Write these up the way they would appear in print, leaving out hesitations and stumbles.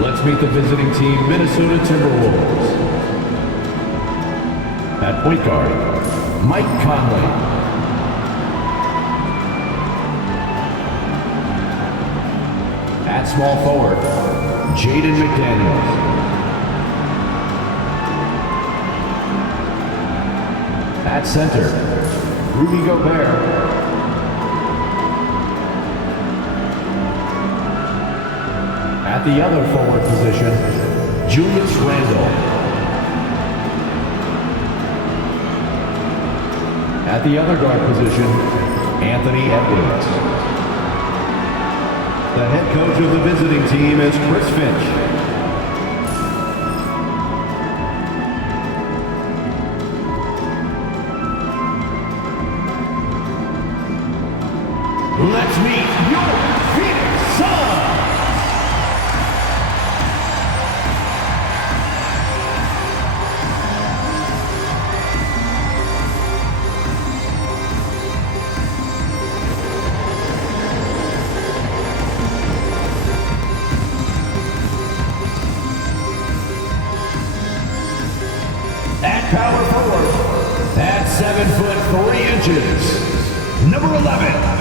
Let's meet the visiting team, Minnesota Timberwolves. At point guard, Mike Conley. At small forward, Jaden McDaniels. At center, Rudy Gobert. At the other forward position, Julius Randle. At the other guard position, Anthony Edwards. The head coach of the visiting team is Chris Finch. Let's meet your Phoenix Suns! At power forward, at 7 foot 3 inches, number 11.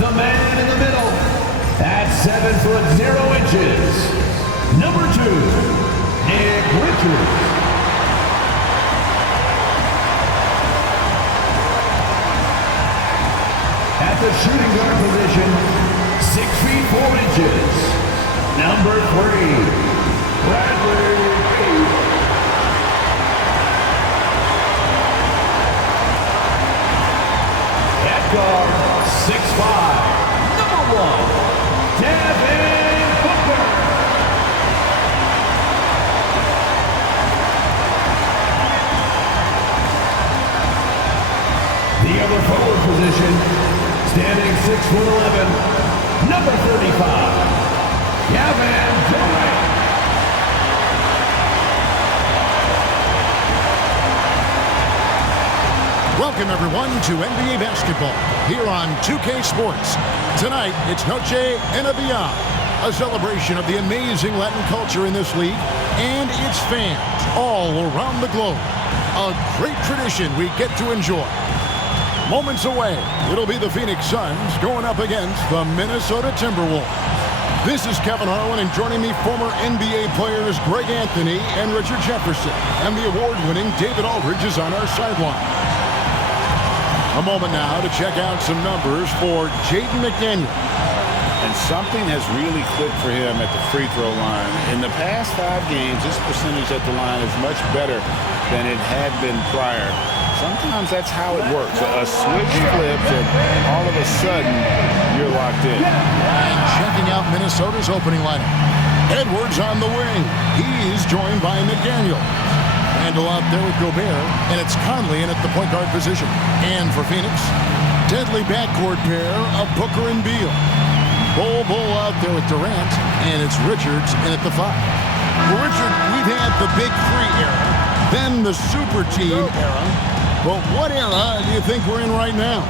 The man in the middle, at 7 foot 0 inches, number 2, Nick Richards. At the shooting guard position, 6 feet 4 inches, number 3, Bradley. At guard, 6'5", number 1, Devin Booker. The other forward position, standing 6'11", number 35, Kevin Durant. Welcome, everyone, to NBA Basketball here on 2K Sports. Tonight, it's Noche Enavia, a celebration of the amazing Latin culture in this league and its fans all around the globe. A great tradition we get to enjoy. Moments away, it'll be the Phoenix Suns going up against the Minnesota Timberwolves. This is Kevin Harlan, and joining me, former NBA players Greg Anthony and Richard Jefferson, and the award-winning David Aldridge is on our sideline. A moment now to check out some numbers for Jaden McDaniels. And something has really clicked for him at the free throw line. In the past 5 games, his percentage at the line is much better than it had been prior. Sometimes that's how it works. A switch flips and all of a sudden you're locked in. And checking out Minnesota's opening lineup. Edwards on the wing. He's joined by McDaniels. Randle out there with Gobert, and it's Conley in at the point guard position. And for Phoenix, deadly backcourt pair of Booker and Beal. Bull out there with Durant, and it's Richards in at the 5. Well, Richard, we've had the Big 3 era, then the Super Team era, but what era do you think we're in right now?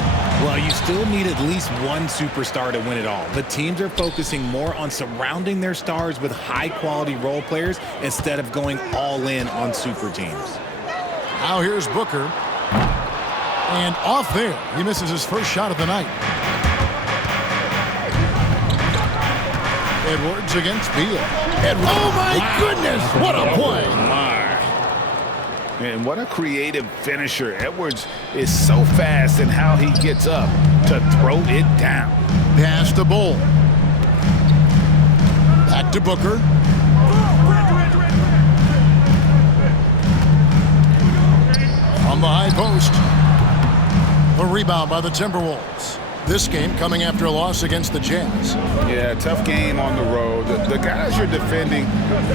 Well, you still need at least one superstar to win it all. The teams are focusing more on surrounding their stars with high-quality role players instead of going all in on super teams. Now here's Booker. And off there, he misses his first shot of the night. Edwards against Beal. Oh, my goodness! What a play! And what a creative finisher. Edwards is so fast in how he gets up to throw it down. Pass to Bull. Back to Booker. From the high post. A rebound by the Timberwolves. This game coming after a loss against the Jazz. Yeah, tough game on the road. The guys you're defending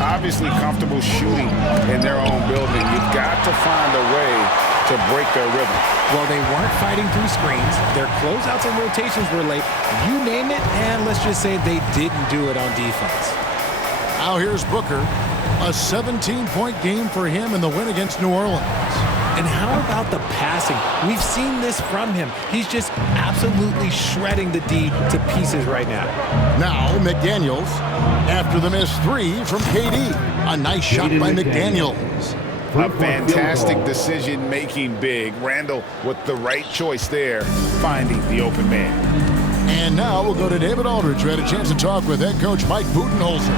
obviously comfortable shooting in their own building. You've got to find a way to break their rhythm. Well, they weren't fighting through screens. Their closeouts and rotations were late. You name it, and let's just say they didn't do it on defense. Now here's Booker. A 17-point game for him in the win against New Orleans. And how about the passing? We've seen this from him. He's just absolutely shredding the D to pieces right now. Now McDaniels after the missed 3 from KD. A nice shot by McDaniels. A fantastic decision-making big. Randall with the right choice there, finding the open man. And now we'll go to David Aldridge, who had a chance to talk with head coach Mike Budenholzer.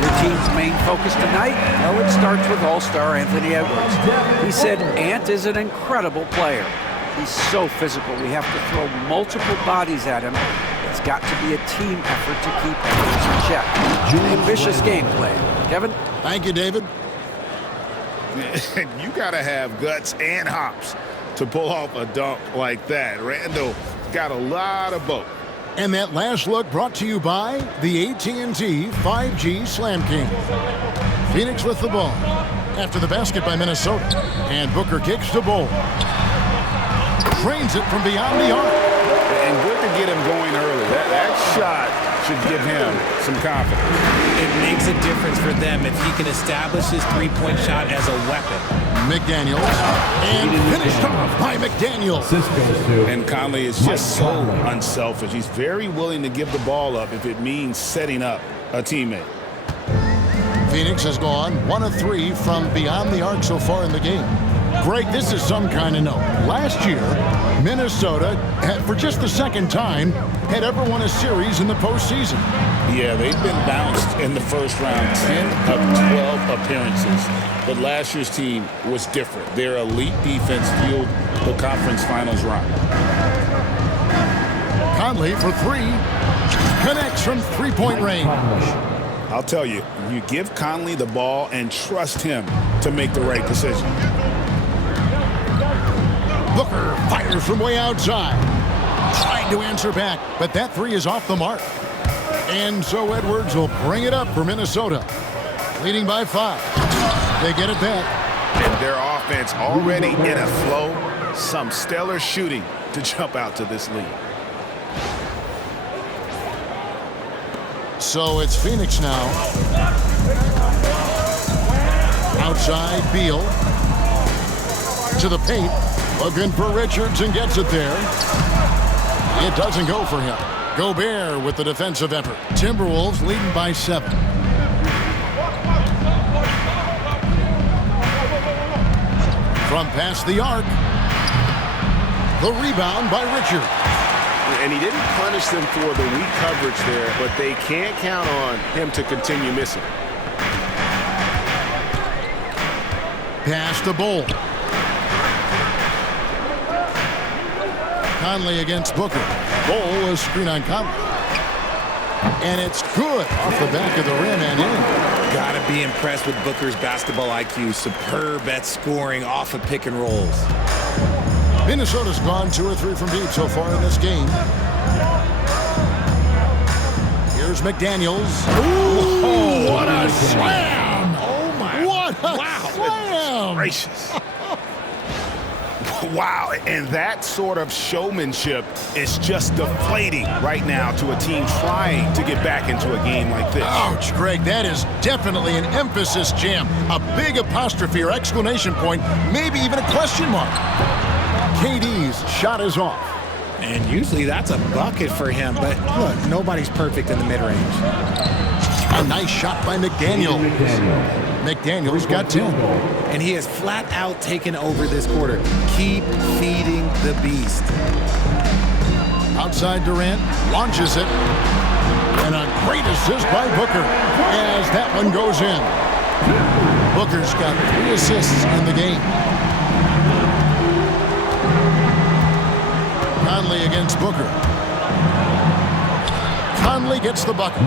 The team's main focus tonight? Well, it starts with All-Star Anthony Edwards. He said Ant is an incredible player. He's so physical. We have to throw multiple bodies at him. It's got to be a team effort to keep Edwards in check. Ambitious game plan. Kevin? Thank you, David. You got to have guts and hops to pull off a dunk like that. Randall got a lot of both. And that last look brought to you by the AT&T 5G Slam King. Phoenix with the ball. After the basket by Minnesota. And Booker kicks to Bowl. Trains it from beyond the arc. And good to get him going early. That shot should give him some confidence. It makes a difference for them if he can establish his three-point shot as a weapon. McDaniels. And finished off by McDaniels. And Conley is just so unselfish. He's very willing to give the ball up if it means setting up a teammate. Phoenix has gone 1 of 3 from beyond the arc so far in the game. Greg, this is some kind of note. Last year, Minnesota, for just the second time, had ever won a series in the postseason. Yeah, they've been bounced in the first round, 10 of 12 appearances. But last year's team was different. Their elite defense fueled the conference finals run. Conley for 3. Connects from three-point range. I'll tell you, you give Conley the ball and trust him to make the right decision. Booker fires from way outside. Trying to answer back, but that 3 is off the mark. And so Edwards will bring it up for Minnesota. Leading by 5. They get it back. And their offense already in a flow. Some stellar shooting to jump out to this lead. So it's Phoenix now. Outside, Beal. To the paint. Looking for Richards and gets it there. It doesn't go for him. Gobert with the defensive effort. Timberwolves leading by 7. From past the arc. The rebound by Richards. And he didn't punish them for the weak coverage there, but they can't count on him to continue missing. Pass to Bowl. Conley against Booker. Bowl is screen on Conley. And it's good off the back of the rim and in. Gotta be impressed with Booker's basketball IQ. Superb at scoring off of pick and rolls. Minnesota's gone 2 or 3 from deep so far in this game. Here's McDaniels. Ooh, what a slam! Oh my! What a slam! Gracious. Wow, and that sort of showmanship is just deflating right now to a team trying to get back into a game like this. Ouch, Greg, that is definitely an emphasis jam. A big apostrophe or exclamation point, maybe even a question mark. KD's shot is off. And usually that's a bucket for him, but look, nobody's perfect in the mid-range. A nice shot by McDaniel. McDaniel's got 10. And he has flat out taken over this quarter. Keep feeding the beast. Outside Durant, launches it. And a great assist by Booker as that one goes in. Booker's got 3 assists in the game. Conley against Booker. Conley gets the bucket.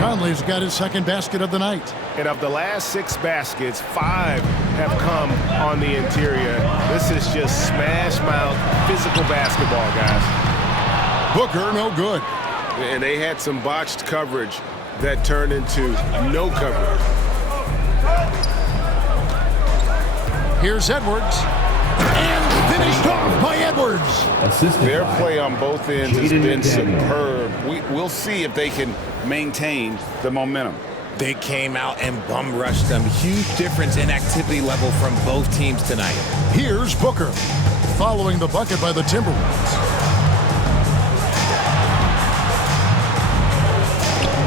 Conley's got his second basket of the night. And of the last 6 baskets, 5 have come on the interior. This is just smash mouth physical basketball, guys. Booker, no good. And they had some botched coverage that turned into no coverage. Here's Edwards. And finished off by Edwards. Their play on both ends has been superb. We'll see if they can maintain the momentum. They came out and bum rushed them. Huge difference in activity level from both teams tonight. Here's Booker, following the bucket by the Timberwolves.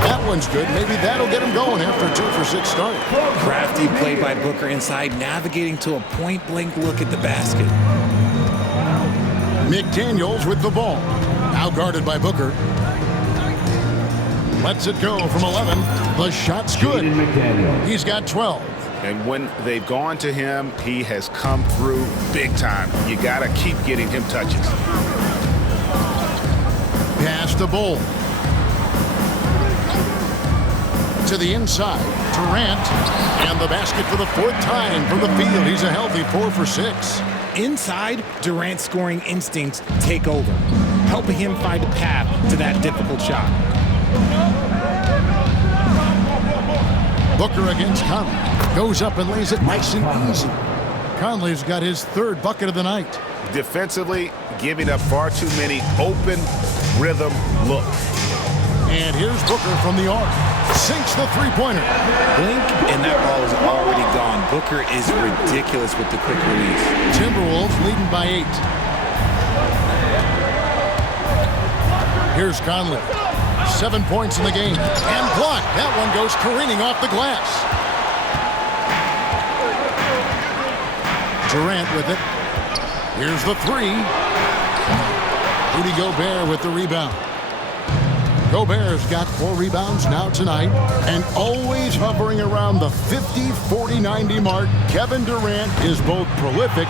That one's good. Maybe that'll get him going after a 2-for-6 start. Crafty play by Booker inside, navigating to a point-blank look at the basket. McDaniels with the ball. Now guarded by Booker. Lets it go from 11. The shot's good. He's got 12. And when they've gone to him, he has come through big time. You got to keep getting him touches. Pass to Bull. To the inside. Durant. And the basket for the 4th time from the field. He's a healthy 4 for 6. Inside, Durant's scoring instincts take over, helping him find a path to that difficult shot. Booker against Conley. Goes up and lays it nice and easy. Conley's got his 3rd bucket of the night. Defensively, giving up far too many open rhythm looks. And here's Booker from the arc. Sinks the 3-pointer. Blink, and that ball is already gone. Booker is ridiculous with the quick release. Timberwolves leading by 8. Here's Conley. 7 points in the game. And blocked. That one goes careening off the glass. Durant with it. Here's the 3. Rudy Gobert with the rebound. Gobert's got 4 rebounds now tonight, and always hovering around the 50, 40, 90 mark. Kevin Durant is both prolific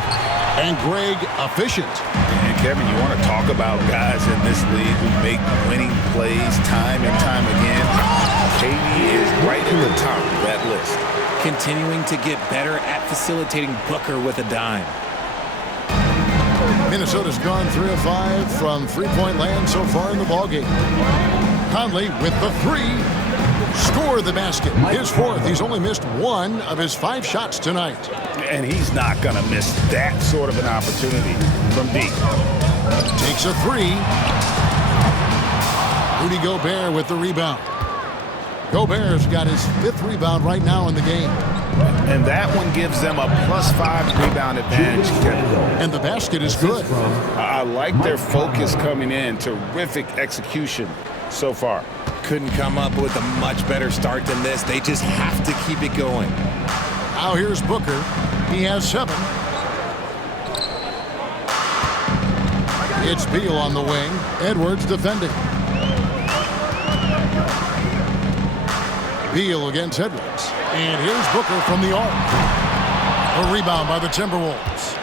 and Greg efficient. And Kevin, you want to talk about guys in this league who make winning plays time and time again? KD is right at the top of that list. Continuing to get better at facilitating Booker with a dime. Minnesota's gone 3 of 5 from 3-point land so far in the ballgame. Conley with the 3. Score the basket. His 4th. He's only missed 1 of his 5 shots tonight. And he's not going to miss that sort of an opportunity from deep. Takes a 3. Rudy Gobert with the rebound. Gobert's got his 5th rebound right now in the game. And that one gives them a +5 rebound advantage, Kevin. And the basket is good. I like their focus coming in. Terrific execution so far. Couldn't come up with a much better start than this. They just have to keep it going. Now here's Booker. He has 7. It's Beal on the wing. Edwards defending. Beal against Edwards. And here's Booker from the arc. A rebound by the Timberwolves.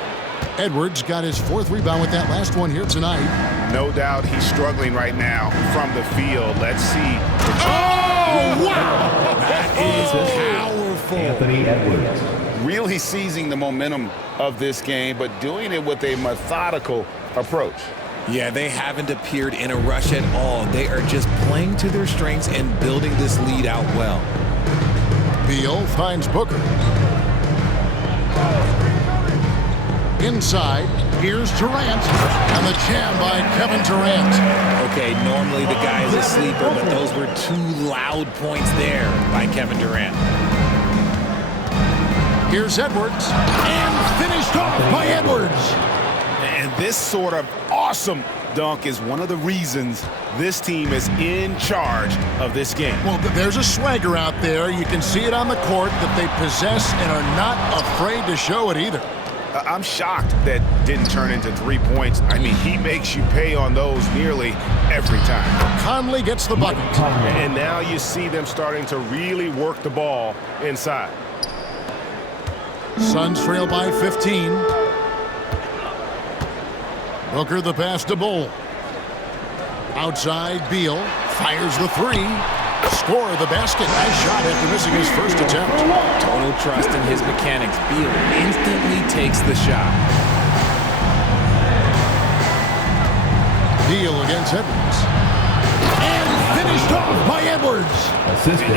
Edwards got his 4th rebound with that last one here tonight. No doubt he's struggling right now from the field. Let's see. Oh, wow! That is powerful. Anthony Edwards. Really seizing the momentum of this game, but doing it with a methodical approach. Yeah, they haven't appeared in a rush at all. They are just playing to their strengths and building this lead out well. Beal finds Booker. Inside, here's Durant. And the jam by Kevin Durant. Okay, normally the guy is a sleeper, but those were 2 loud points there by Kevin Durant. Here's Edwards. And finished off by Edwards. And this sort of awesome dunk is one of the reasons this team is in charge of this game. Well, there's a swagger out there. You can see it on the court that they possess and are not afraid to show it either. I'm shocked that didn't turn into 3 points. I mean, he makes you pay on those nearly every time. Conley gets the bucket. And now you see them starting to really work the ball inside. Suns trail by 15. Booker the pass to Bull. Outside, Beal fires the 3. Score the basket. Nice shot after missing his first attempt. Total trust in his mechanics. Beal instantly takes the shot. Beal against Edwards. And finished off by Edwards.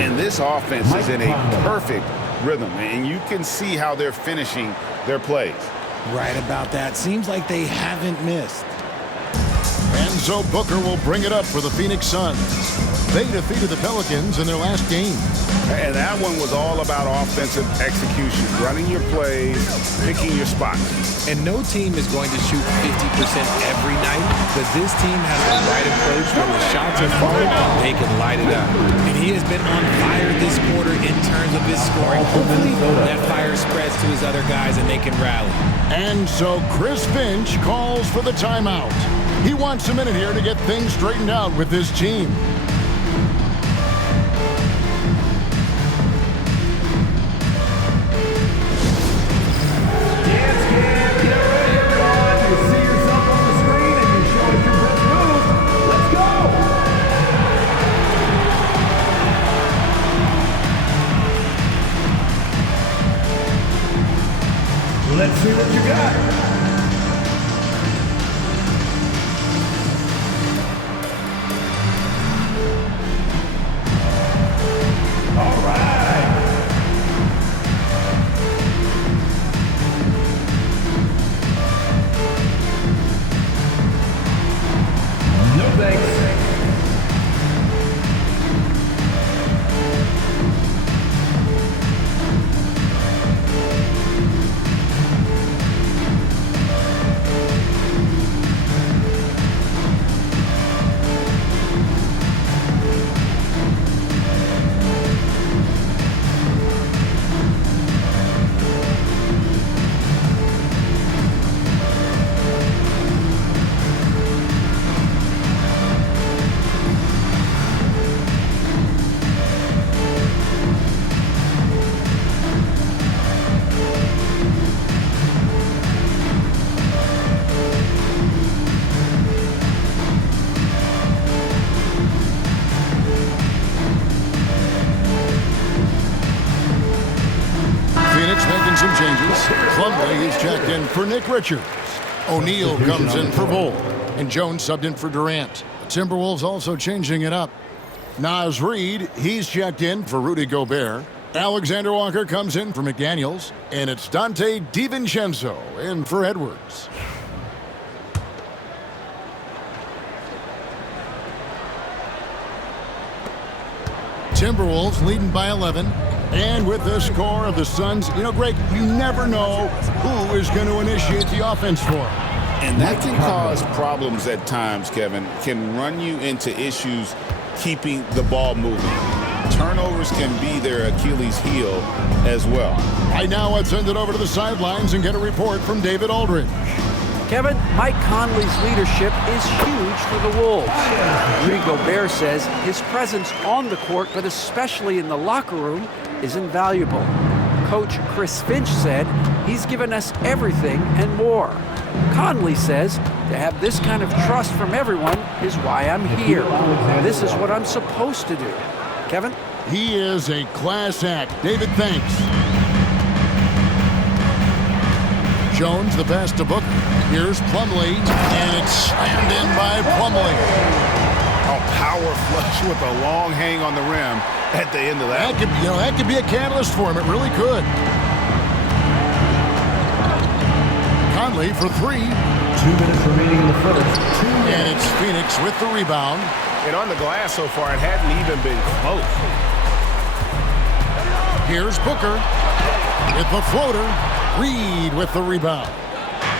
And this offense is in a perfect rhythm, and you can see how they're finishing their plays. Right about that. Seems like they haven't missed. And so Booker will bring it up for the Phoenix Suns. They defeated the Pelicans in their last game. And that one was all about offensive execution, running your plays, picking your spots. And no team is going to shoot 50% every night, but this team has the right approach. When the shots are falling, they can light it up. And he has been on fire this quarter in terms of his scoring. Hopefully that fire spreads to his other guys and they can rally. And so Chris Finch calls for the timeout. He wants a minute here to get things straightened out with his team. Let's see what you got. All right. No thanks. Some changes. Plumlee is checked in for Nick Richards. O'Neal comes in for Bull. And Jones subbed in for Durant. The Timberwolves also changing it up. Naz Reid, he's checked in for Rudy Gobert. Alexander Walker comes in for McDaniels. And it's Dante DiVincenzo in for Edwards. Timberwolves leading by 11. And with the score of the Suns, Greg, you never know who is going to initiate the offense for them. And that can cause problems at times, Kevin. Can run you into issues keeping the ball moving. Turnovers can be their Achilles heel as well. Right now, let's send it over to the sidelines and get a report from David Aldridge. Kevin, Mike Conley's leadership is huge for the Wolves. Rudy Gobert says his presence on the court, but especially in the locker room, is invaluable. Coach Chris Finch said he's given us everything and more. Conley says to have this kind of trust from everyone is why I'm here. This is what I'm supposed to do. Kevin? He is a class act. David, thanks. Jones, the pass to Booker. Here's Plumlee, and it's slammed in by Plumlee. A power flush with a long hang on the rim at the end of that. That could be a catalyst for him. It really could. Conley for three. 2 minutes remaining in the first. And it's Phoenix with the rebound. And on the glass so far, it hadn't even been close. Here's Booker with the floater. Reid with the rebound.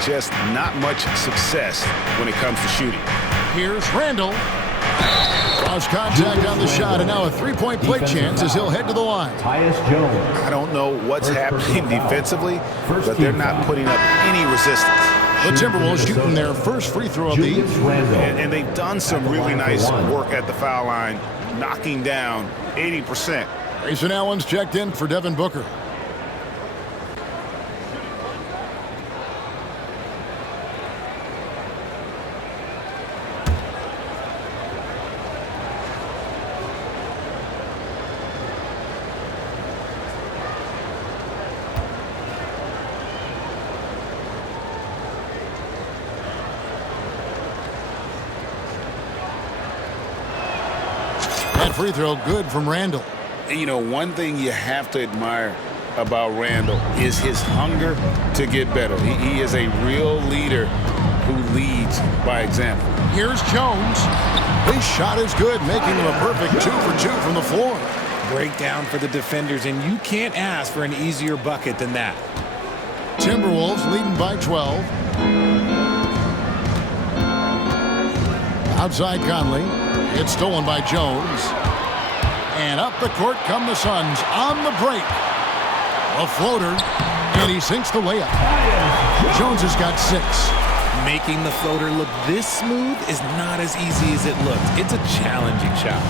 Just not much success when it comes to shooting. Here's Randall. Lost contact on the shot, and now a three-point play chance as he'll head to the line. I don't know what's happening defensively, but they're not putting up any resistance. The Timberwolves shooting their first free throw of the evening. And they've done some really nice work at the foul line, knocking down 80%. Grayson Allen's checked in for Devin Booker. That free throw good from Randall. One thing you have to admire about Randall is his hunger to get better. He is a real leader. who leads by example. Here's Jones. His shot is good, making him a perfect 2 for 2 from the floor. Breakdown for the defenders, and you can't ask for an easier bucket than that. Timberwolves leading by 12. Outside Conley. It's stolen by Jones. And up the court come the Suns on the break. A floater, and he sinks the layup. Jones has got 6. Making the floater look this smooth is not as easy as it looks. It's a challenging shot.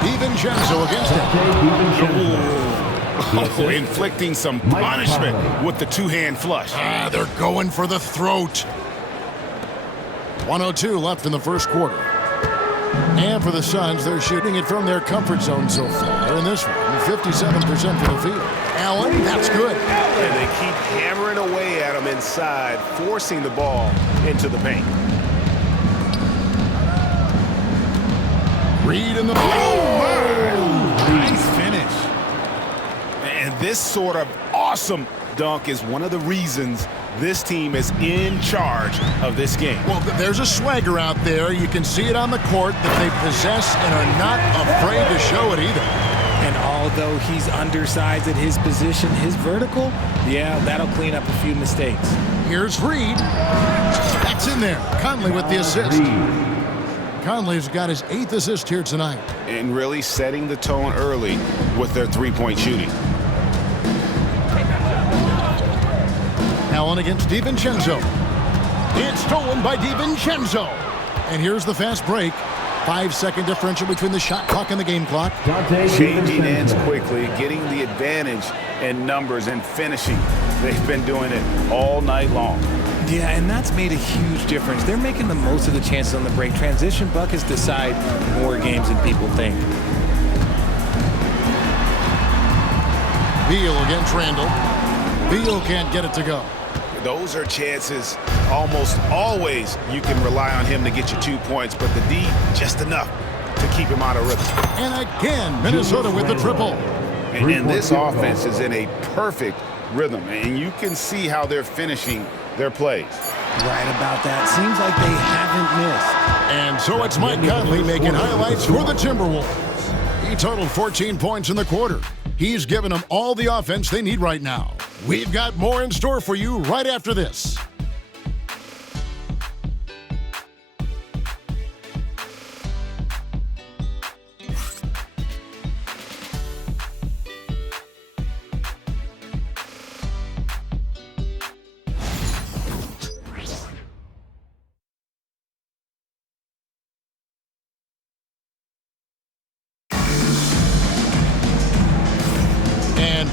DiVincenzo against him. Inflicting some punishment with the two-hand flush. They're going for the throat. 1:02 left in the first quarter. And for the Suns, they're shooting it from their comfort zone so far in this one. 57% from the field. Allen, that's good. And they keep hammering away at him inside, forcing the ball into the paint. Reed in the... Nice finish. And this sort of awesome dunk is one of the reasons this team is in charge of this game. Well, there's a swagger out there. You can see it on the court that they possess and are not afraid to show it either. And although he's undersized at his position, his vertical, yeah, that'll clean up a few mistakes. Here's Reed. That's in there. Conley with the assist. Conley's got his 8th assist here tonight. And really setting the tone early with their three-point shooting. Allen against DiVincenzo. It's stolen by DiVincenzo. And here's the fast break. 5-second differential between the shot clock and the game clock. Changing ends quickly, getting the advantage in numbers and finishing. They've been doing it all night long. Yeah, and that's made a huge difference. They're making the most of the chances on the break. Transition buckets decide more games than people think. Beal against Randall. Beal can't get it to go. Those are chances almost always you can rely on him to get you 2 points, but the D, just enough to keep him out of rhythm. And again, Minnesota with the triple. And this offense is in a perfect rhythm, and you can see how they're finishing their plays. Right about that. Seems like they haven't missed. And so it's Mike Conley making highlights for the Timberwolves. He totaled 14 points in the quarter. He's given them all the offense they need right now. We've got more in store for you right after this.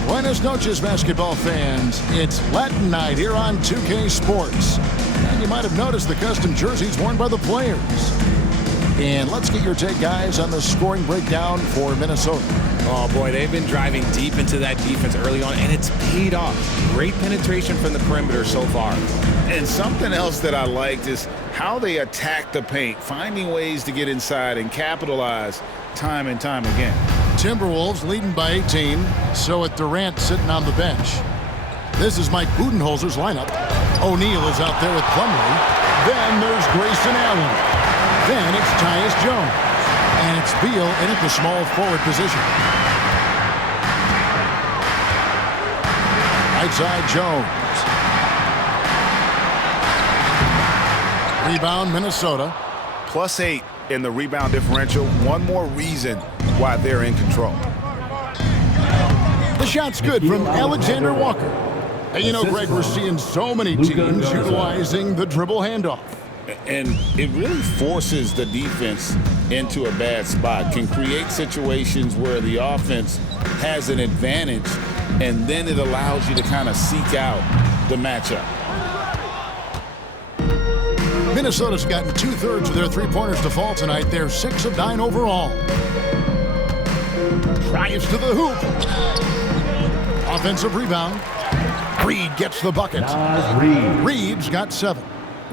Buenas noches, basketball fans. It's Latin night here on 2K Sports. And you might have noticed the custom jerseys worn by the players. And let's get your take, guys, on the scoring breakdown for Minnesota. Oh, boy, they've been driving deep into that defense early on, and it's paid off. Great penetration from the perimeter so far. And something else that I liked is how they attack the paint, finding ways to get inside and capitalize time and time again. Timberwolves leading by 18, so with Durant sitting on the bench. This is Mike Budenholzer's lineup. O'Neal is out there with Plumlee. Then there's Grayson Allen. Then it's Tyus Jones. And it's Beal in at the small forward position. Right side Jones. Rebound Minnesota. +8 in the rebound differential. One more reason why they're in control. The shot's good from Alexander Walker. And you know, Greg, we're seeing so many teams utilizing the dribble handoff. And it really forces the defense into a bad spot, can create situations where the offense has an advantage, and then it allows you to kind of seek out the matchup. Minnesota's gotten 2/3 of their three-pointers to fall tonight. They're 6 of 9 overall. Drives to the hoop. Offensive rebound. Reed gets the bucket. Reed's got 7.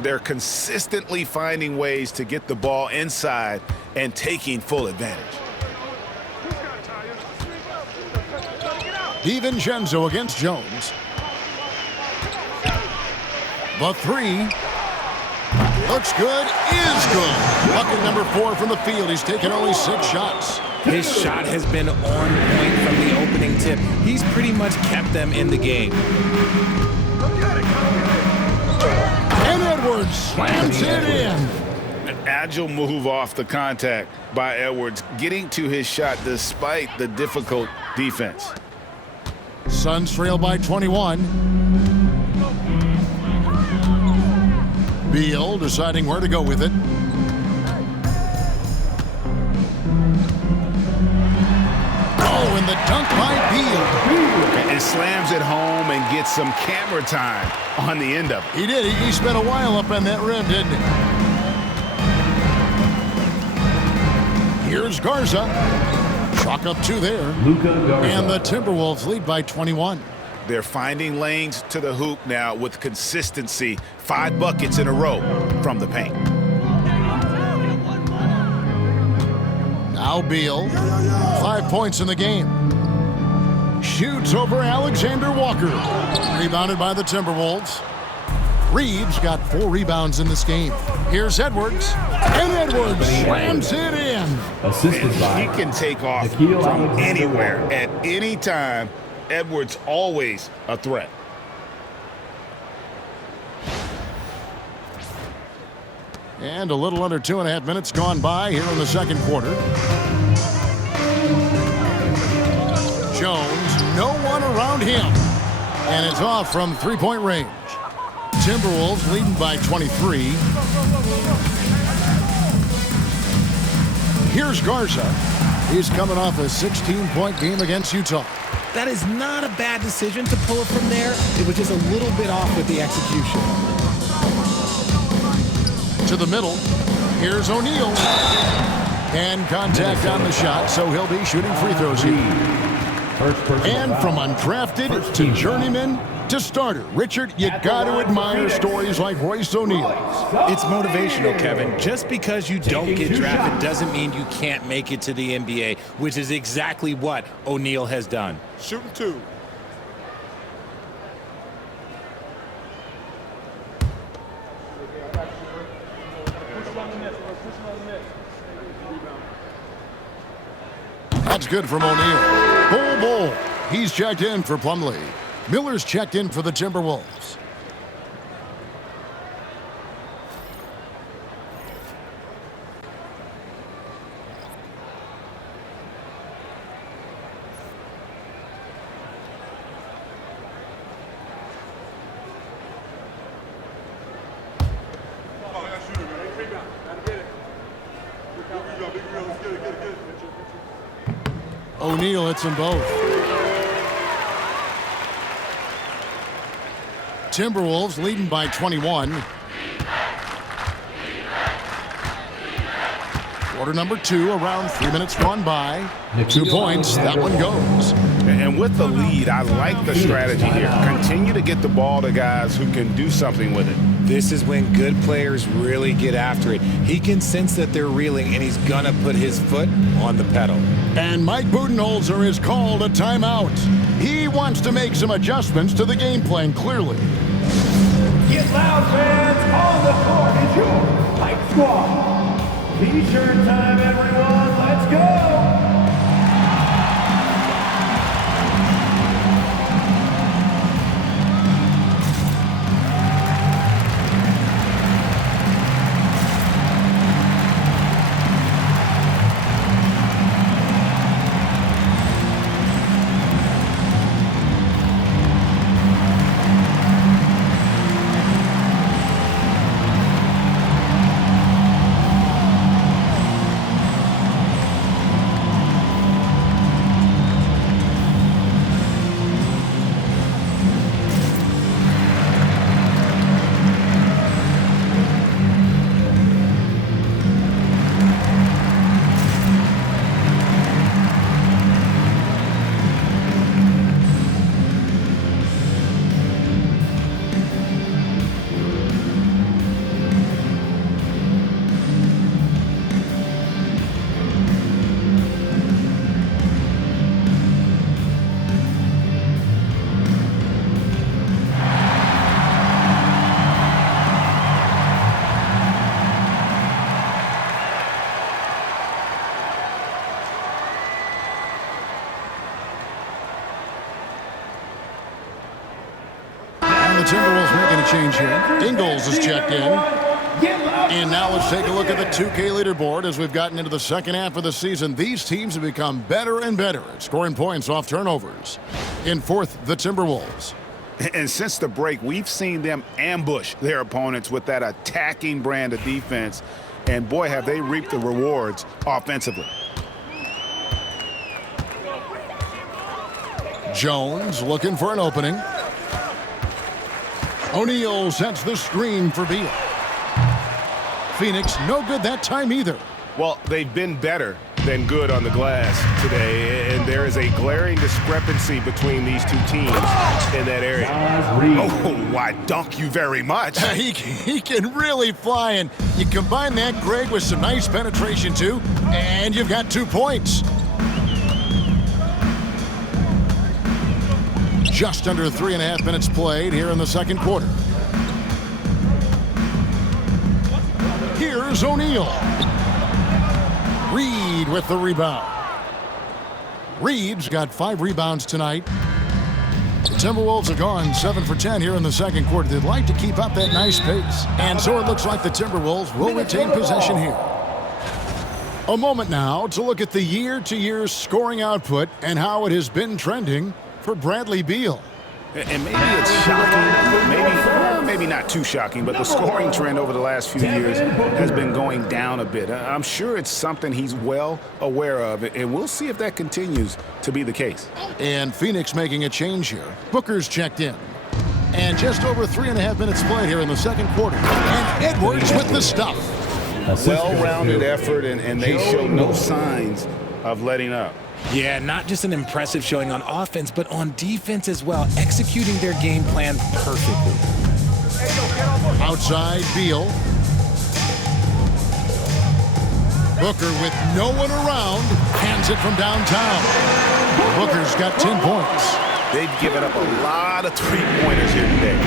They're consistently finding ways to get the ball inside and taking full advantage. DiVincenzo against Jones. The three. Looks good, is good. Bucket number 4 from the field. He's taken only 6 shots. His shot has been on point from the opening tip. He's pretty much kept them in the game. And Edwards slams it in. An agile move off the contact by Edwards, getting to his shot despite the difficult defense. Suns trail by 21. Beal deciding where to go with it. Oh, and the dunk by Beal. And slams it home and gets some camera time on the end of it. He did. He spent a while up on that rim, didn't he? Here's Garza. Chalk up 2 there. And the Timberwolves lead by 21. They're finding lanes to the hoop now with consistency. 5 buckets in a row from the paint. Now Beal. 5 points in the game. Shoots over Alexander Walker. Rebounded by the Timberwolves. Reeves got 4 rebounds in this game. Here's Edwards. And Edwards slams it in. Assisted by He can take off Nikhil from Alexander anywhere Walker. at any time. Edwards always a threat. And a little under 2.5 minutes gone by here in the second quarter. Jones, no one around him. And it's off from 3-point range. Timberwolves leading by 23. Here's Garza. He's coming off a 16-point game against Utah. That is not a bad decision to pull it from there. It was just a little bit off with the execution. To the middle. Here's O'Neal. And contact on the shot, so he'll be shooting free throws here. And from undrafted to journeyman to starter. Richard, you got to admire stories like Royce O'Neal. It's motivational, Kevin. Just because you don't get drafted doesn't mean you can't make it to the NBA, which is exactly what O'Neal has done. Shooting 2. That's good from O'Neal. Bull. He's checked in for Plumlee. Miller's checked in for the Timberwolves. O'Neal hits them both. Timberwolves leading by 21. Quarter number 2, around 3 minutes gone by. 2 points, that one goes. And with the lead, I like the strategy here. Continue to get the ball to guys who can do something with it. This is when good players really get after it. He can sense that they're reeling, and he's going to put his foot on the pedal. And Mike Budenholzer has called a timeout. He wants to make some adjustments to the game plan, clearly. Get loud, fans. On the court is your Hype Squad. T-shirt time, everyone. Let's go. the Timberwolves making a change here. Ingles is checked in. And now let's take a look at the 2K leaderboard as we've gotten into the second half of the season. These teams have become better and better at scoring points off turnovers. In fourth, the Timberwolves. And since the break, we've seen them ambush their opponents with that attacking brand of defense. And boy, have they reaped the rewards offensively. Jones looking for an opening. O'Neal sets the screen for Beal. Phoenix no good that time either. Well, they've been better than good on the glass today, and there is a glaring discrepancy between these two teams in that area. Oh, why, dunk you very much. He can really fly, and you combine that, Greg, with some nice penetration too, and you've got 2 points. Just under 3.5 minutes played here in the second quarter. Here's O'Neal. Reed with the rebound. Reed's got 5 rebounds tonight. The Timberwolves have gone 7 for 10 here in the second quarter. They'd like to keep up that nice pace. And so it looks like the Timberwolves will retain possession here. A moment now to look at the year-to-year scoring output and how it has been trending for Bradley Beal. And maybe it's shocking, maybe not too shocking, but the scoring trend over the last few years has been going down a bit. I'm sure it's something he's well aware of, and we'll see if that continues to be the case. And Phoenix making a change here. Booker's checked in. And just over 3.5 minutes played here in the second quarter. And Edwards with the stuff. Well-rounded effort, and they show no signs of letting up. Yeah, not just an impressive showing on offense, but on defense as well, executing their game plan perfectly. Outside, Beal. Booker with no one around, hands it from downtown. Booker's got 10 points. They've given up a lot of three-pointers here today.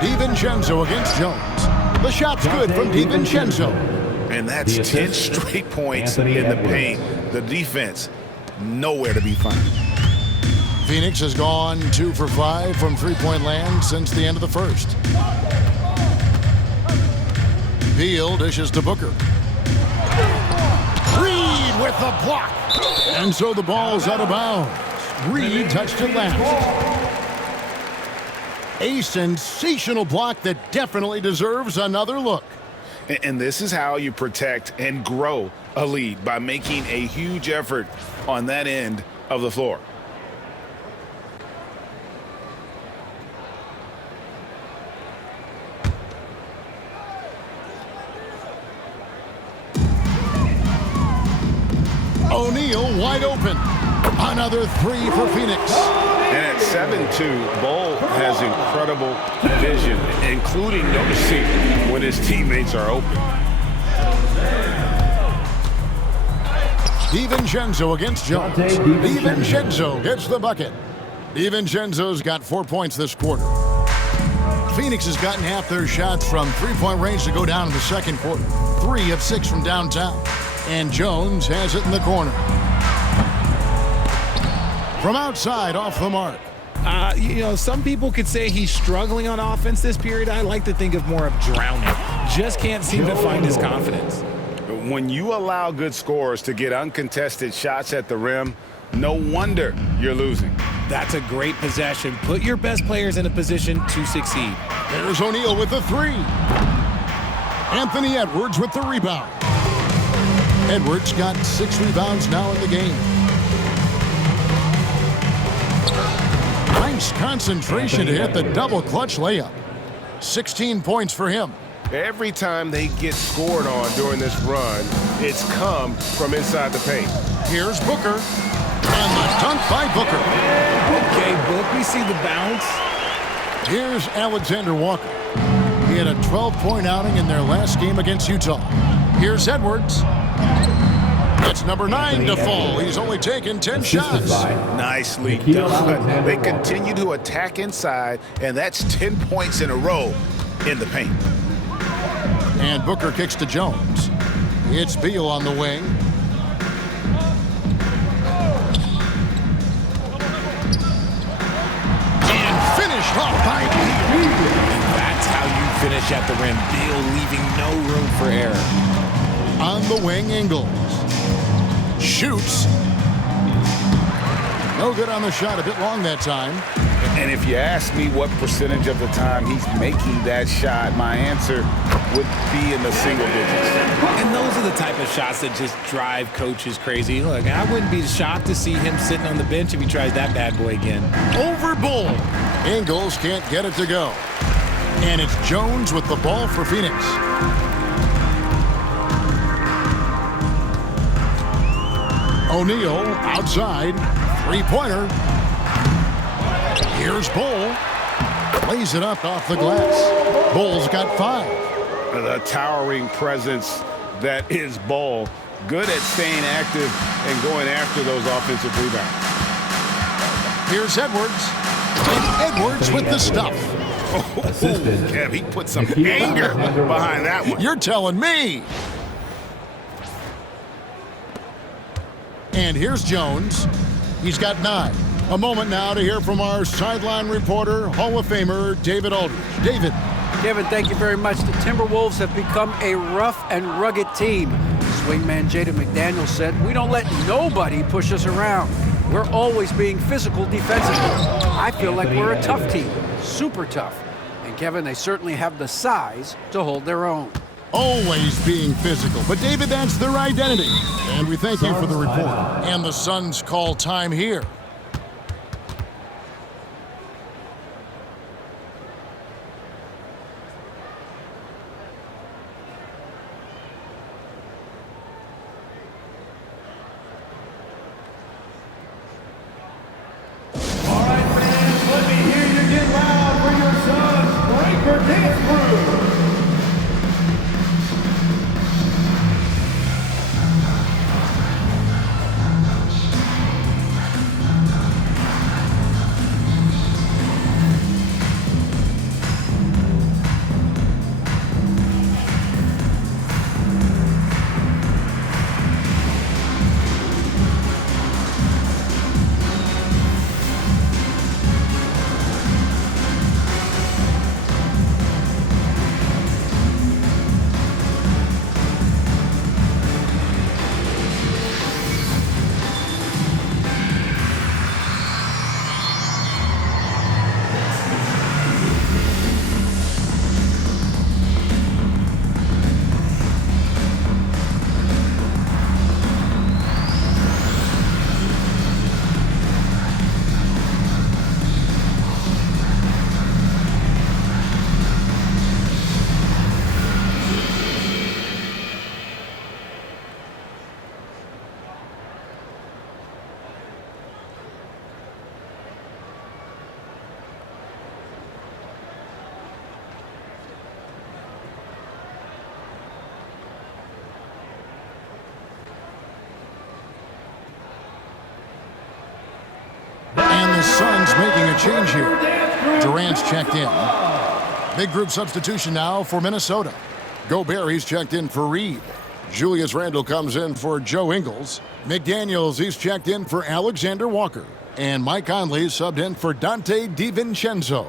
DiVincenzo against Jones. The shot's good from DiVincenzo. And that's 10 straight points in the paint. The defense, nowhere to be found. Phoenix has gone 2 for 5 from three-point land since the end of the first. Beal dishes to Booker. Reed with the block. And so the ball's out of bounds. Reed touched it last. A sensational block that definitely deserves another look. And this is how you protect and grow a lead, by making a huge effort on that end of the floor. O'Neal wide open. Another 3 for Phoenix. And at 7-2, Bull has incredible vision, including noticing when his teammates are open. DiVincenzo against Jones. DiVincenzo gets the bucket. DiVincenzo's got 4 points this quarter. Phoenix has gotten half their shots from three-point range to go down in the second quarter. 3 of 6 from downtown. And Jones has it in the corner. From outside, off the mark. Some people could say he's struggling on offense this period. I like to think of more of drowning. Just can't seem to find his confidence. When you allow good scorers to get uncontested shots at the rim, no wonder you're losing. That's a great possession. Put your best players in a position to succeed. There's O'Neal with the 3. Anthony Edwards with the rebound. Edwards got 6 rebounds now in the game. Nice concentration to hit the double clutch layup. 16 points for him. Every time they get scored on during this run, it's come from inside the paint. Here's Booker. And the dunk by Booker. Okay, Book, we see the bounce. Here's Alexander Walker. He had a 12-point outing in their last game against Utah. Here's Edwards. That's number 9 to fall. He's only taken 10 shots. Nicely done. They continue to attack inside, and that's 10 points in a row in the paint. And Booker kicks to Jones. It's Beal on the wing. off by Beal. That's how you finish at the rim. Beal leaving no room for error. On the wing, Ingles. Shoots. No good on the shot. A bit long that time. And if you ask me what percentage of the time he's making that shot, my answer would be in the single digits. And those are the type of shots that just drive coaches crazy. Look, I wouldn't be shocked to see him sitting on the bench if he tries that bad boy again. Over Bull. Ingles can't get it to go. And it's Jones with the ball for Phoenix. O'Neal outside. Three-pointer. Here's Bull. Lays it up off the glass. Bull's got 5. The towering presence that is Bull. Good at staying active and going after those offensive rebounds. Here's Edwards. And Edwards with the stuff. Kev, he put some anger behind that one. You're telling me. And here's Jones. He's got 9. A moment now to hear from our sideline reporter, Hall of Famer David Aldridge. David. Kevin, thank you very much. The Timberwolves have become a rough and rugged team. Swingman Jaden McDaniels said, "We don't let nobody push us around. We're always being physical defensively. I feel like we're a tough team, super tough." And Kevin, they certainly have the size to hold their own. Always being physical. But David, that's their identity. And we thank you for the report. And the Suns call time here. And the Suns making a change here. Durant's checked in. Big group substitution now for Minnesota. Gobert, he's checked in for Reed. Julius Randle comes in for Joe Ingles. McDaniels, he's checked in for Alexander Walker. And Mike Conley subbed in for Dante DiVincenzo.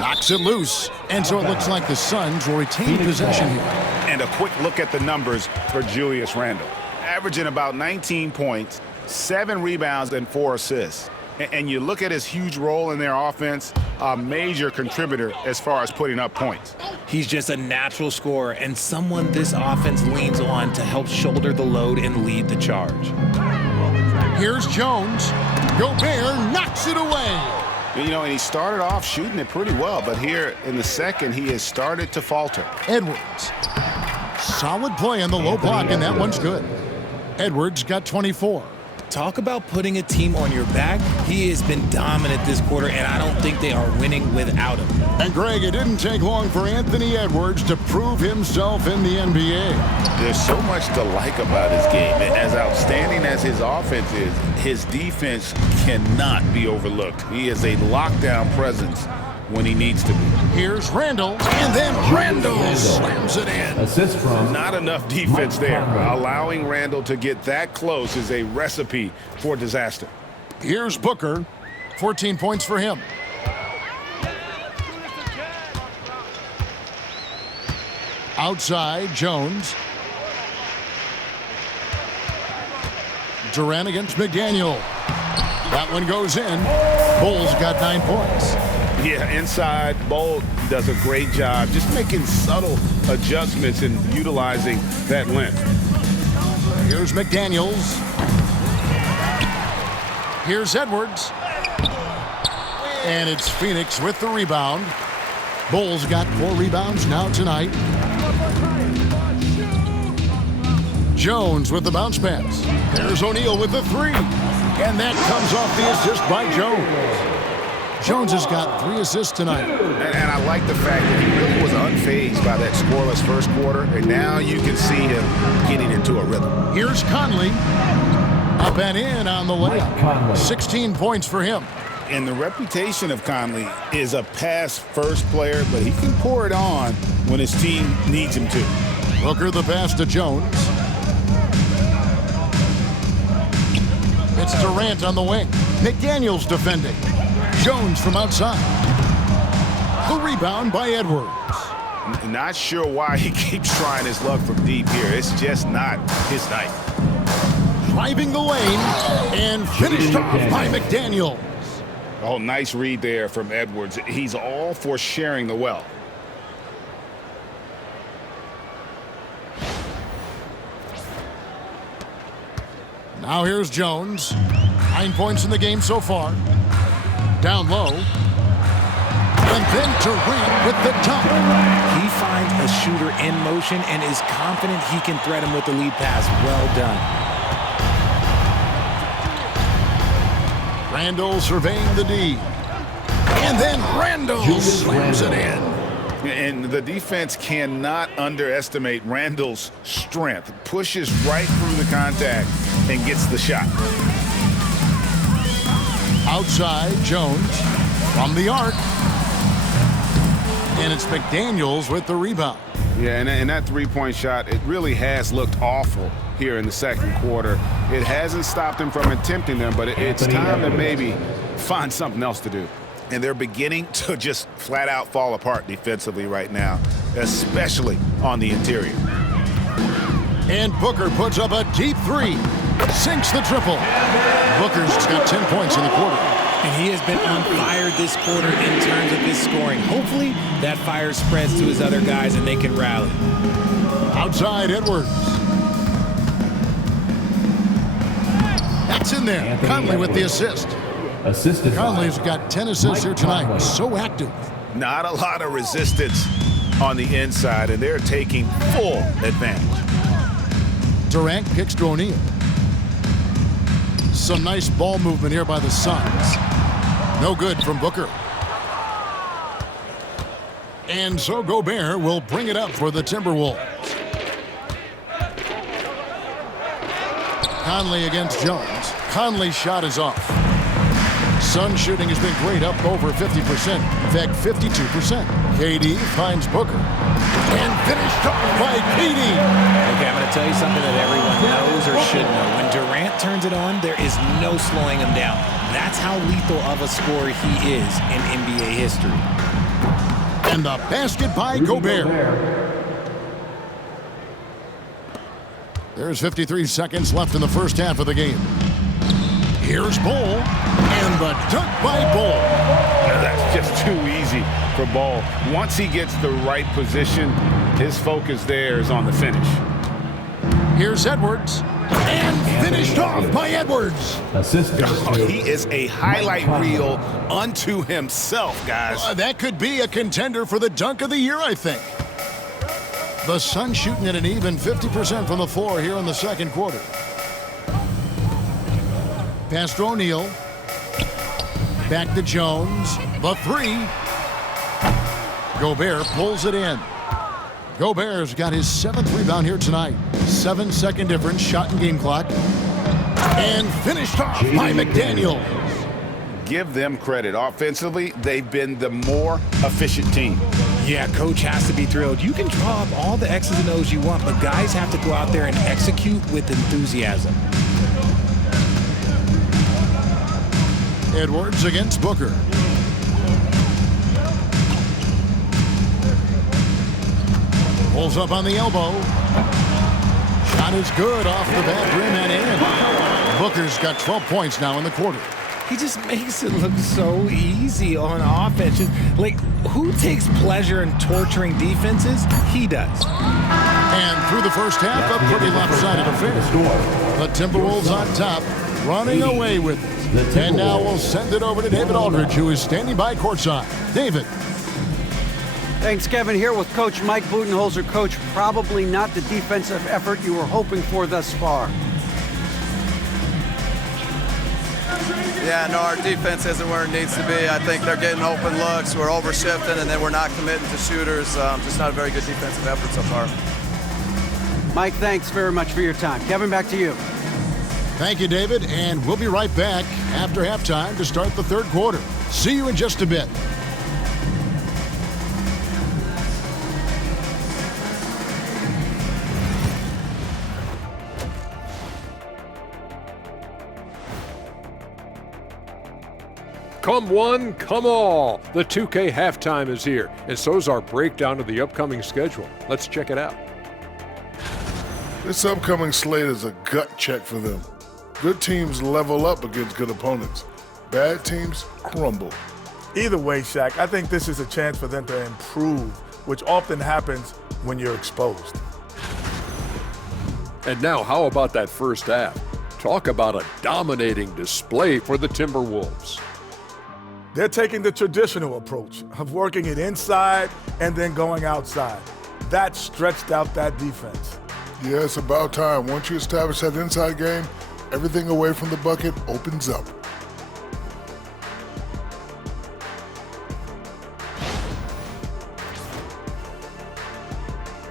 Knocks it loose. And so it looks like the Suns will retain possession here. And a quick look at the numbers for Julius Randle. Averaging about 19 points, 7 rebounds, and 4 assists. And you look at his huge role in their offense, a major contributor as far as putting up points. He's just a natural scorer and someone this offense leans on to help shoulder the load and lead the charge. Here's Jones. Gobert knocks it away. You know, and he started off shooting it pretty well, but here in the second, he has started to falter. Edwards. Solid play on the low block, and that one's good. Edwards got 24. Talk about putting a team on your back. He has been dominant this quarter, and I don't think they are winning without him. And Greg, it didn't take long for Anthony Edwards to prove himself in the NBA. There's so much to like about his game. As outstanding as his offense is, his defense cannot be overlooked. He is a lockdown presence when he needs to be. Here's Randall, and then Randall slams it in. Assist from Not enough defense there. Allowing Randall to get that close is a recipe for disaster. Here's Booker, 14 points for him. Outside, Jones. Durant against McDaniel. That one goes in. Bulls got 9 points. Yeah, inside, Bolt does a great job just making subtle adjustments and utilizing that length. Here's McDaniels. Here's Edwards. And it's Phoenix with the rebound. Bulls got 4 rebounds now tonight. Jones with the bounce pass. There's O'Neal with the 3. And that comes off the assist by Jones. Jones has got 3 assists tonight. And I like the fact that he really was unfazed by that scoreless first quarter, and now you can see him getting into a rhythm. Here's Conley. Up and in on the layup. 16 points for him. And the reputation of Conley is a pass-first player, but he can pour it on when his team needs him to. Booker the pass to Jones. It's Durant on the wing. McDaniels defending. Jones from outside. The rebound by Edwards. Not sure why he keeps trying his luck from deep here. It's just not his night. Driving the lane and finished off by McDaniels. Oh, nice read there from Edwards. He's all for sharing the wealth. Now here's Jones. 9 points in the game so far. Down low. And then Durant with the dunk. He finds a shooter in motion and is confident he can thread him with the lead pass. Well done. Randall surveying the D. And then Randall slams it in. And the defense cannot underestimate Randall's strength. Pushes right through the contact and gets the shot. Outside, Jones from the arc. And it's McDaniels with the rebound. Yeah, and that three-point shot, it really has looked awful here in the second quarter. It hasn't stopped him from attempting them, but it's time to maybe find something else to do. And they're beginning to just flat out fall apart defensively right now, especially on the interior. And Booker puts up a deep 3. Sinks the triple. Booker's got 10 points in the quarter. And he has been on fire this quarter in terms of his scoring. Hopefully that fire spreads to his other guys and they can rally. Outside, Edwards. That's in there. Conley with the assist. assisted. Conley's got 10 assists here tonight. So active. Not a lot of resistance on the inside, and they're taking full advantage. Durant kicks to O'Neal. Some nice ball movement here by the Suns. No good from Booker. And so Gobert will bring it up for the Timberwolves. Conley against Jones. Conley's shot is off. Sun shooting has been great, up over 50%. In fact, 52%. KD finds Booker. And finished off by KD. Okay, I'm going to tell you something that everyone knows or should know. When Durant turns it on, there is no slowing him down. That's how lethal of a scorer he is in NBA history. And the basket by Gobert. There's 53 seconds left in the first half of the game. Here's Ball, and the dunk by Ball. That's just too easy for Ball. Once he gets the right position, his focus there is on the finish. Here's Edwards, and finished off by Edwards. He is a highlight reel unto himself, guys. That could be a contender for the dunk of the year, I think. The Suns shooting at an even 50% from the floor here in the second quarter. Pass to O'Neal. Back to Jones. The three. Gobert pulls it in. Gobert's got his 7th rebound here tonight. 7-second difference, shot and game clock. And finished off by McDaniel. Give them credit. Offensively, they've been the more efficient team. Yeah, coach has to be thrilled. You can draw up all the X's and O's you want, but guys have to go out there and execute with enthusiasm. Edwards against Booker. Pulls up on the elbow. Shot is good off the back rim and in. Booker's got 12 points now in the quarter. He just makes it look so easy on offense. Like, who takes pleasure in torturing defenses? He does. And through the first half, a pretty lopsided affair. The Timberwolves on top, running away with it. And now we'll send it over to David Aldridge, who is standing by courtside. David. Thanks, Kevin. Here with Coach Mike Budenholzer. Coach, probably not the defensive effort you were hoping for thus far. Yeah, no, our defense isn't where it needs to be. I think they're getting open looks. We're overshifting, and then we're not committing to shooters. Just not a very good defensive effort so far. Mike, thanks very much for your time. Kevin, back to you. Thank you, David. And we'll be right back after halftime to start the third quarter. See you in just a bit. Come one, come all. The 2K halftime is here, and so is our breakdown of the upcoming schedule. Let's check it out. This upcoming slate is a gut check for them. Good teams level up against good opponents. Bad teams crumble. Either way, Shaq, I think this is a chance for them to improve, which often happens when you're exposed. And now, how about that first half? Talk about a dominating display for the Timberwolves. They're taking the traditional approach of working it inside and then going outside. That stretched out that defense. Yeah, it's about time. Once you establish that inside game, everything away from the bucket opens up.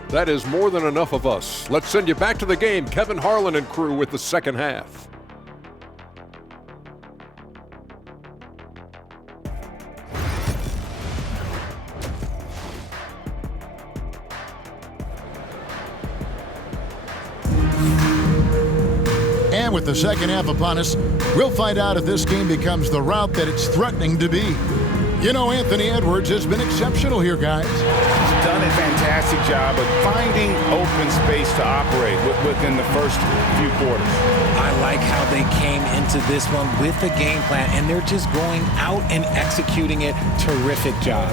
That is more than enough of us. Let's send you back to the game. Kevin Harlan and crew with the second half. And with the second half upon us, we'll find out if this game becomes the route that it's threatening to be. You know, Anthony Edwards has been exceptional here, guys. He's done a fantastic job of finding open space to operate within the first few quarters. I like how they came into this one with a game plan, and they're just going out and executing it. Terrific job.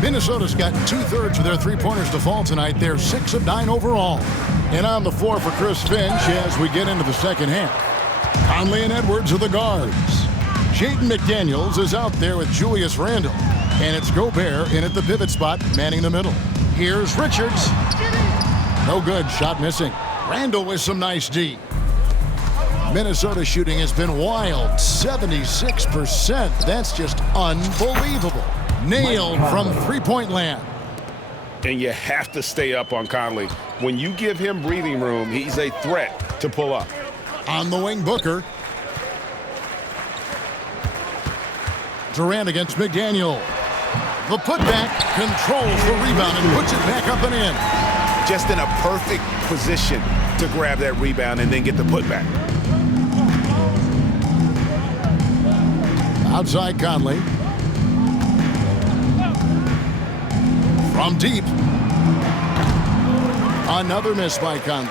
Minnesota's got 2/3 of their three-pointers to fall tonight. They're 6 of 9 overall. And on the floor for Chris Finch as we get into the second half. Conley and Edwards are the guards. Jaden McDaniels is out there with Julius Randle. And it's Gobert in at the pivot spot, manning the middle. Here's Richards. No good, shot missing. Randle with some nice D. Minnesota shooting has been wild, 76%. That's just unbelievable. Nailed from three-point land. And you have to stay up on Conley. When you give him breathing room, he's a threat to pull up. On the wing, Booker. Durant against McDaniel. The putback controls the rebound and puts it back up and in. Just in a perfect position to grab that rebound and then get the putback. Outside Conley. From deep. Another miss by Conley.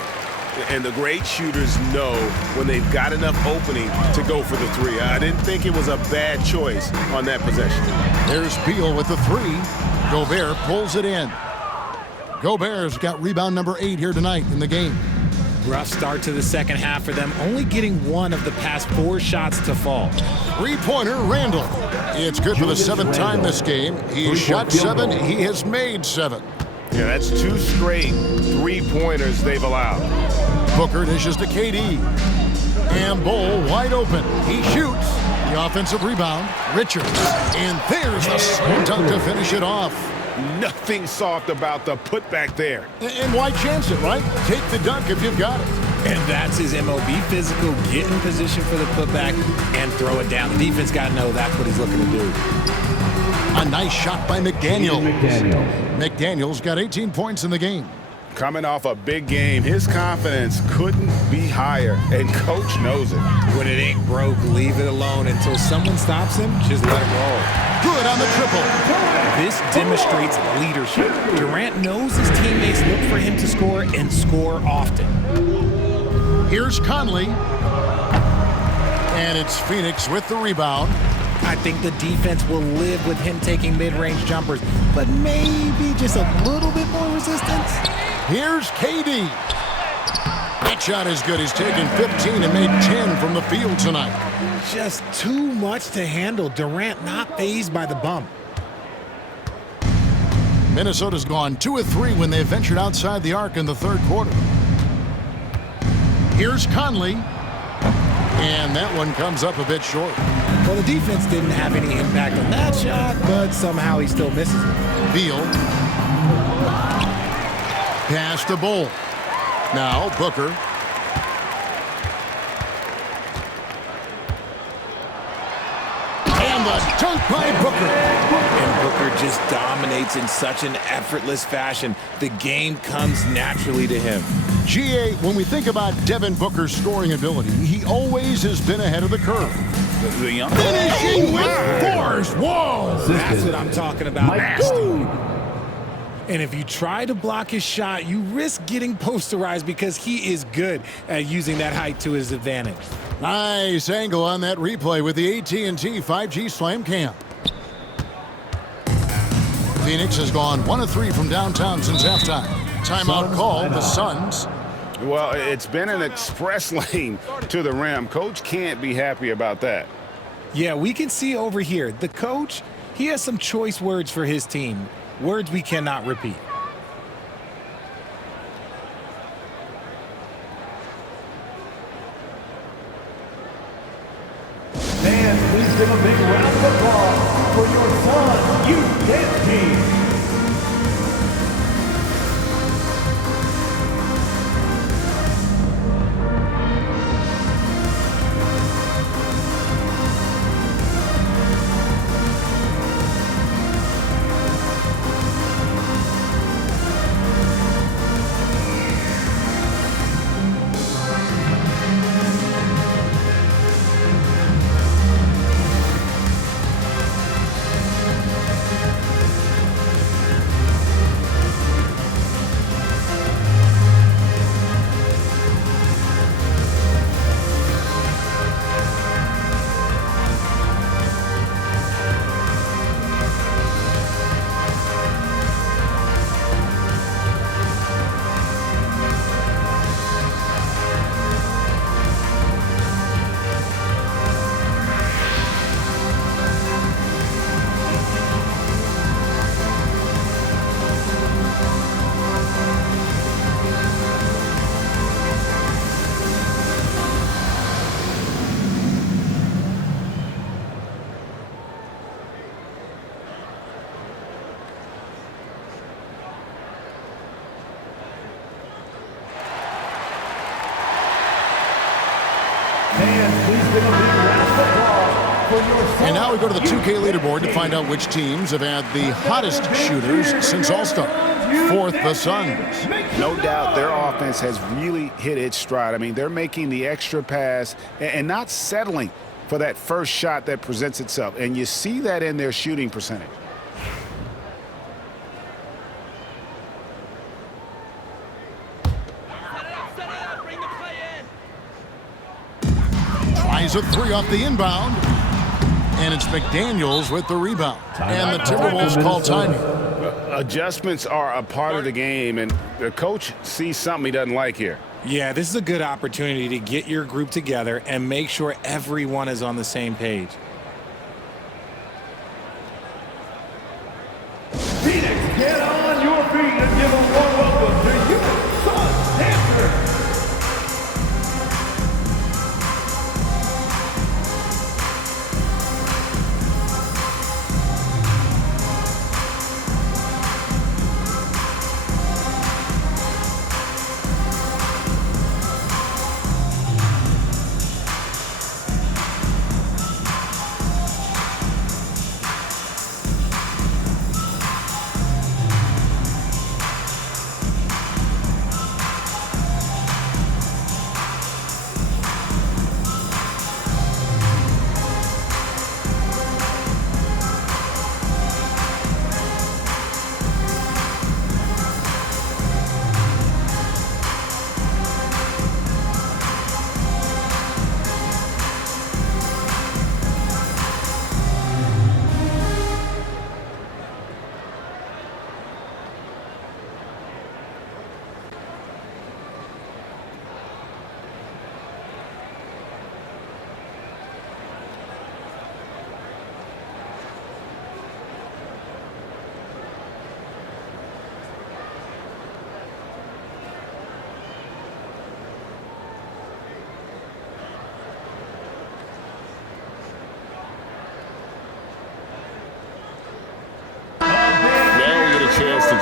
And the great shooters know when they've got enough opening to go for the three. I didn't think it was a bad choice on that possession. There's Beal with the three. Gobert pulls it in. Gobert's got rebound number 8 here tonight in the game. Rough start to the second half for them, only getting 1 of the past 4 shots to fall. Three-pointer, Randall. It's good for the 7th time this game. He shot 7. He has made 7. Yeah, that's 2 straight three-pointers they've allowed. Booker dishes to KD. And Bull wide open. He shoots. The offensive rebound. Richards. And there's the slam dunk to finish it off. Nothing soft about the putback there. And why chance it, right? Take the dunk if you've got it. And that's his MO. Be physical, get in position for the putback, and throw it down. The defense got to know that's what he's looking to do. A nice shot by McDaniels. McDaniels got 18 points in the game. Coming off a big game, his confidence couldn't be higher, and Coach knows it. When it ain't broke, leave it alone until someone stops him. Just let it roll. Good on the triple. This demonstrates leadership. Durant knows his teammates look for him to score and score often. Here's Conley. And it's Phoenix with the rebound. I think the defense will live with him taking mid-range jumpers, but maybe just a little bit more resistance. Here's KD. That shot is good. He's taken 15 and made 10 from the field tonight. Just too much to handle. Durant not fazed by the bump. Minnesota's gone 2 of 3 when they ventured outside the arc in the 3rd quarter. Here's Conley. And that one comes up a bit short. Well, the defense didn't have any impact on that shot, but somehow he still misses it. Beal. Pass to Bull. Now Booker. And the dunk by Booker. And Booker just dominates in such an effortless fashion. The game comes naturally to him. GA, when we think about Devin Booker's scoring ability, he always has been ahead of the curve. The young Finishing with force. Whoa! That's what I'm talking about. Nasty. And if you try to block his shot, you risk getting posterized because he is good at using that height to his advantage. Nice angle on that replay with the AT&T 5G Slam Cam. Phoenix has gone 1 of 3 from downtown since halftime. Timeout call, the Suns. Well, it's been an express lane to the rim. Coach can't be happy about that. Yeah, we can see over here. The coach, he has some choice words for his team. Words we cannot repeat. Fans, please give a big round of applause for your Suns youth dance team. And now we go to the 2K leaderboard to find out which teams have had the hottest shooters since All-Star. 4th, the Suns. No doubt their offense has really hit its stride. I mean, they're making the extra pass and not settling for that first shot that presents itself. And you see that in their shooting percentage. Tries a 3 off the inbound. And it's McDaniels with the rebound. And the Timberwolves call timing. Adjustments are a part of the game, and the coach sees something he doesn't like here. Yeah, this is a good opportunity to get your group together and make sure everyone is on the same page. Phoenix, get on your feet and give a warm welcome to your Sun Dancers.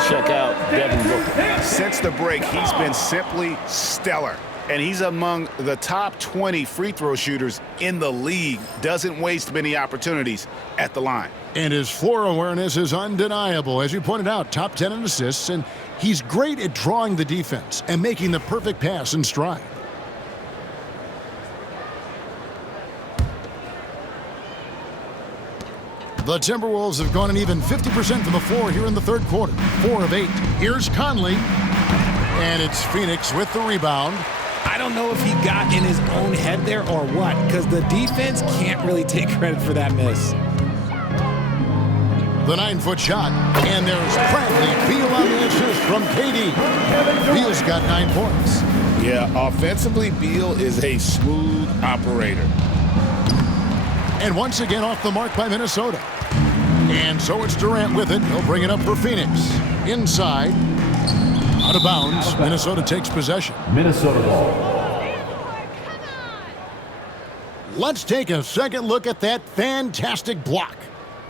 Check out Devin Booker. Since the break, he's been simply stellar. And he's among the top 20 free throw shooters in the league. Doesn't waste many opportunities at the line. And his floor awareness is undeniable. As you pointed out, top 10 in assists, and he's great at drawing the defense and making the perfect pass in stride. The Timberwolves have gone an even 50% from the floor here in the third quarter. 4 of 8. Here's Conley. And it's Phoenix with the rebound. I don't know if he got in his own head there or what, because the defense can't really take credit for that miss. The 9-foot shot. And there's Bradley Beal on the assist from KD. Beal's got 9 points. Yeah, offensively, Beal is a smooth operator. And once again off the mark by Minnesota. And so it's Durant with it. He'll bring it up for Phoenix. Inside. Out of bounds. Minnesota takes possession. Minnesota ball. Let's take a second look at that fantastic block.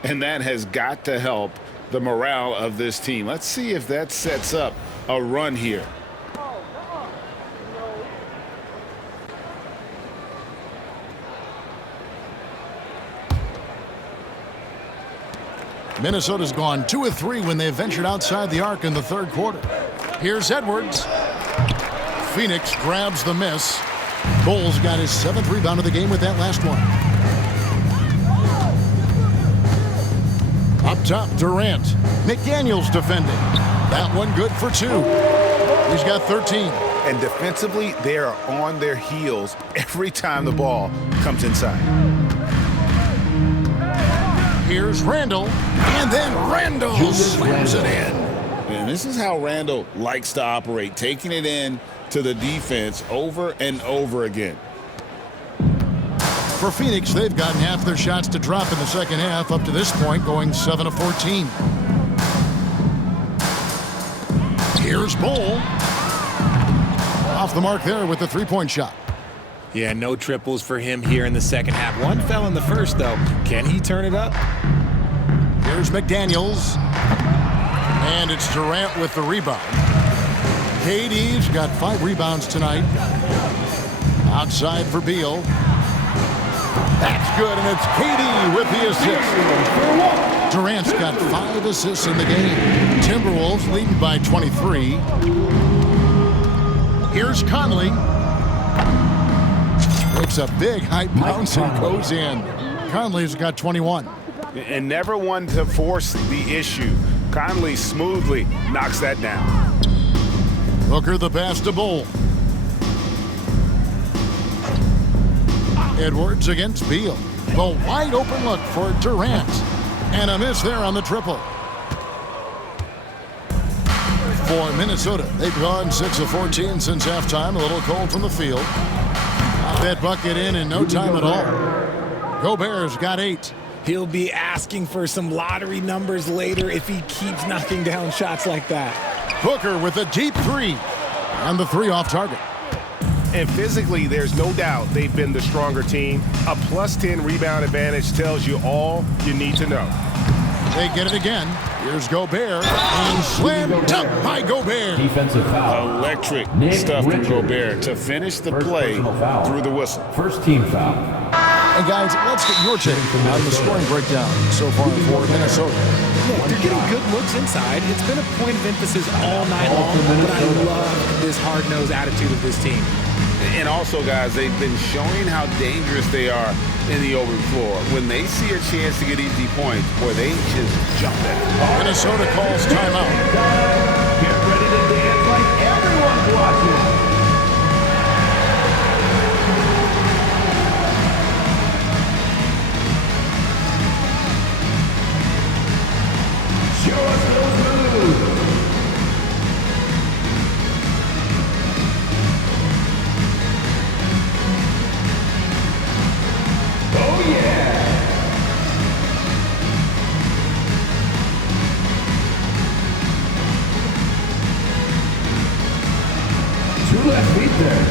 And that has got to help the morale of this team. Let's see if that sets up a run here. Minnesota's gone 2 of 3 when they've ventured outside the arc in the third quarter. Here's Edwards. Phoenix grabs the miss. Bull's got his 7th rebound of the game with that last one. Up top, Durant. McDaniels defending. That one good for 2. He's got 13. And defensively, they are on their heels every time the ball comes inside. Here's Randall, and then Randall slams it in. And this is how Randall likes to operate, taking it in to the defense over and over again. For Phoenix, they've gotten half their shots to drop in the second half, up to this point, going 7 of 14. Here's Bull. Off the mark there with the 3-point shot. Yeah, no triples for him here in the second half. One fell in the first, though. Can he turn it up? Here's McDaniels. And it's Durant with the rebound. KD's got 5 rebounds tonight. Outside for Beal. That's good, and it's KD with the assist. Durant's got 5 assists in the game. Timberwolves leading by 23. Here's Conley. Makes a big high bounce and goes in. Conley's got 21. And never one to force the issue. Conley smoothly knocks that down. Booker the pass to Bull. Edwards against Beal. The wide open look for Durant. And a miss there on the triple. for Minnesota. They've gone 6 of 14 since halftime. A little cold from the field. Got that bucket in no time at all. Gobert's got 8. He'll be asking for some lottery numbers later if he keeps knocking down shots like that. Booker with a deep 3. And the 3 off target. And physically, there's no doubt they've been the stronger team. A +10 rebound advantage tells you all you need to know. They get it again. Here's Gobert. And slam dunk by Gobert. Defensive foul. Electric stuff from Gobert to finish the play through the whistle. First team foul. And guys, let's get your take out of the scoring breakdown so far for Minnesota. Yeah, they're getting good looks inside. It's been a point of emphasis all night long, but I love this hard-nosed attitude of this team. And also, guys, they've been showing how dangerous they are in the open floor. When they see a chance to get easy points, boy, they just jump at it. Minnesota calls timeout. Get ready to dance like everyone's watching. Show us those moves. Oh yeah. Two left feet there.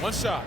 One shot.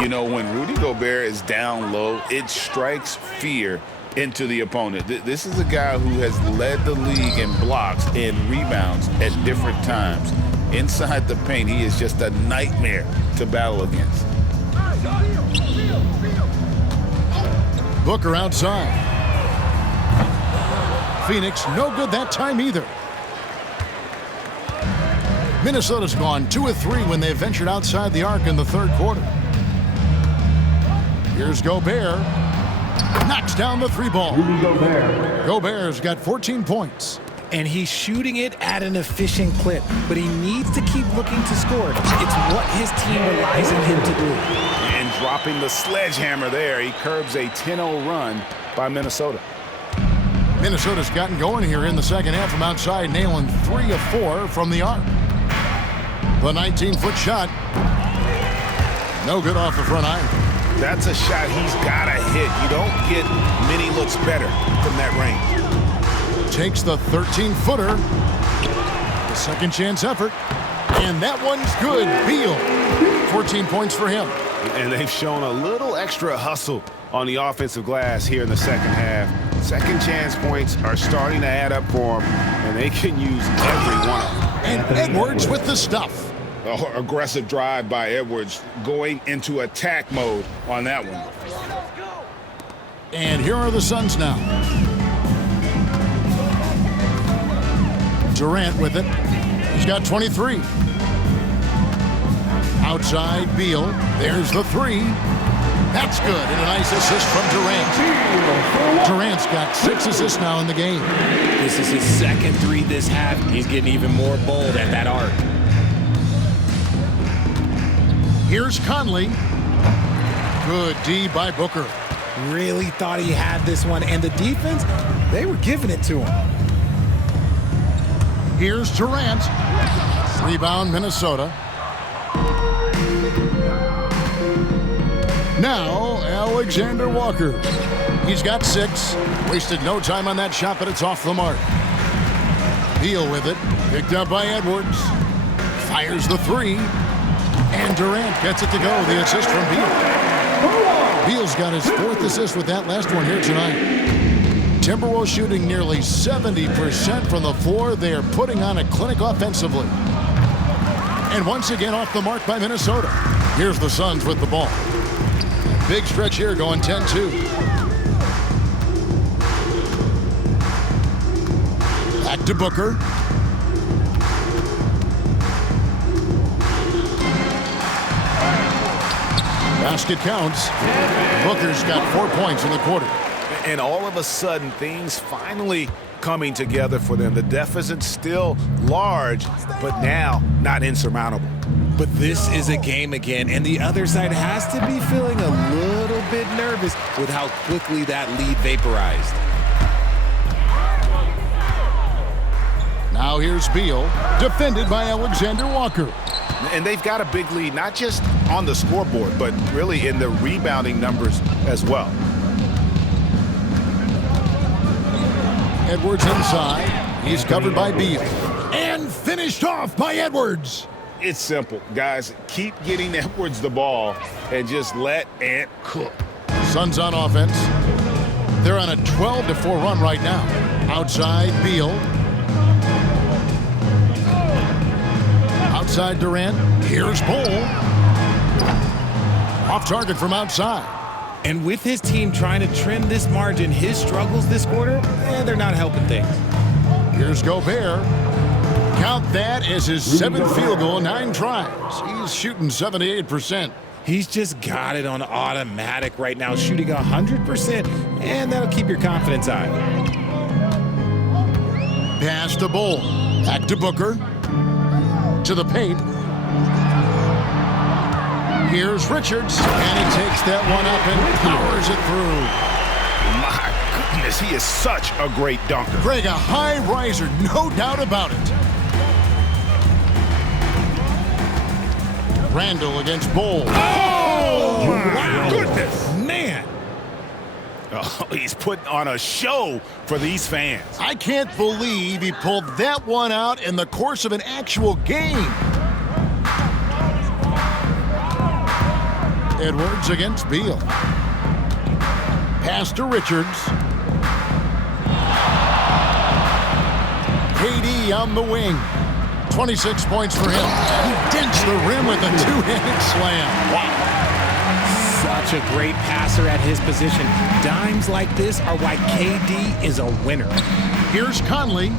You know, when Rudy Gobert is down low, it strikes fear into the opponent. This is a guy who has led the league in blocks and rebounds at different times. Inside the paint, he is just a nightmare to battle against. Booker outside. Phoenix no good that time either. Minnesota's gone 2 of 3 when they ventured outside the arc in the third quarter. Here's Gobert. Knocks down the 3 ball. Gobert's got 14 points. And he's shooting it at an efficient clip, but he needs to keep looking to score. It's what his team relies on him to do. And dropping the sledgehammer there, he curbs a 10-0 run by Minnesota. Minnesota's gotten going here in the second half from outside, nailing 3 of 4 from the arc. The 19-foot shot. No good off the front iron. That's a shot he's got to hit. You don't get many looks better from that range. Takes the 13-footer. The second chance effort. And that one's good. Beal. 14 points for him. And they've shown a little extra hustle on the offensive glass here in the second half. Second chance points are starting to add up for them, and they can use every one of them. And Edwards with the stuff. Aggressive drive by Edwards, going into attack mode on that one. And here are the Suns now. Durant with it. He's got 23. Outside, Beal. There's the 3. That's good, and a nice assist from Durant. Durant's got 6 assists now in the game. This is his second 3 this half. He's getting even more bold at that arc. Here's Conley. Good D by Booker. Really thought he had this one, and the defense, they were giving it to him. Here's Durant. Rebound, Minnesota. Now, Alexander Walker. He's got 6. Wasted no time on that shot, but it's off the mark. Beal with it. Picked up by Edwards. Fires the 3. And Durant gets it to go. The assist from Beal. Beal's got his 4th assist with that last one here tonight. Timberwolves shooting nearly 70% from the floor. They are putting on a clinic offensively. And once again off the mark by Minnesota. Here's the Suns with the ball. Big stretch here going 10-2. Back to Booker. Basket counts. Booker's got 4 points in the quarter. And all of a sudden, things finally coming together for them. The deficit's still large, but now not insurmountable. But this is a game again, and the other side has to be feeling a little bit nervous with how quickly that lead vaporized. Now here's Beal, defended by Alexander Walker. And they've got a big lead, not just on the scoreboard, but really in the rebounding numbers as well. Edwards inside. He's covered by Beal. And finished off by Edwards. It's simple, guys. Keep getting Edwards the ball and just let Ant cook. Suns on offense. They're on a 12-4 run right now. Outside, Beal. Outside, Durant. Here's Bull. Off target from outside. And with his team trying to trim this margin, his struggles this quarter, they're not helping things. Here's Gobert. Count that as his 7th field goal, 9 tries. He's shooting 78%. He's just got it on automatic right now, shooting 100%, and that'll keep your confidence high. Pass to Bull. Back to Booker. To the paint. Here's Richards, and he takes that one up and powers it through. My goodness, he is such a great dunker. Greg, a high riser, no doubt about it. Randall against Bull. Oh, my goodness. Man. Oh, he's putting on a show for these fans. I can't believe he pulled that one out in the course of an actual game. Edwards against Beal. Pass to Richards. KD on the wing. 26 points for him. He dents the rim with a 2-handed slam. Wow. Such a great passer at his position. Dimes like this are why KD is a winner. Here's Conley.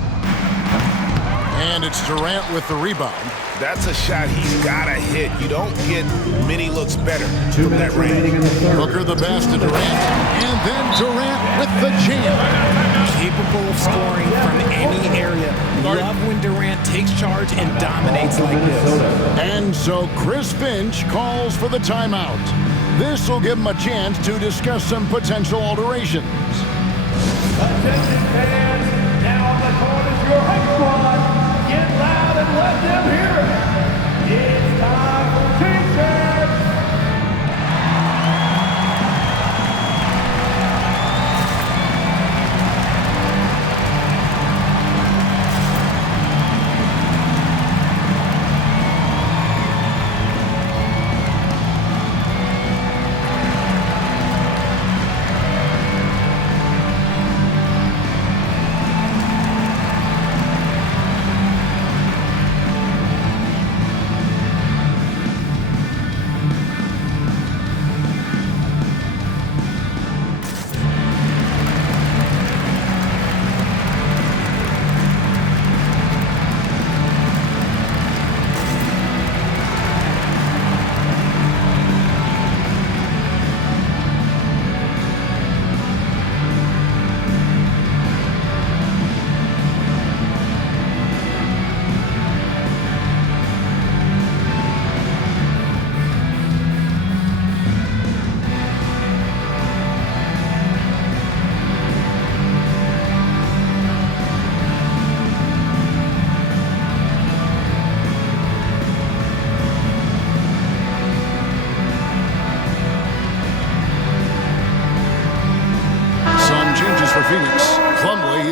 And it's Durant with the rebound. That's a shot he's got to hit. You don't get many looks better from that range. Booker the pass to Durant. And then Durant with the jam. Capable of scoring from any area. Love when Durant takes charge and dominates like this. And so Chris Finch calls for the timeout. This will give him a chance to discuss some potential alterations. Attention fans, now on the court is your home squad. Get loud and let them hear it. It's time for T-shirts.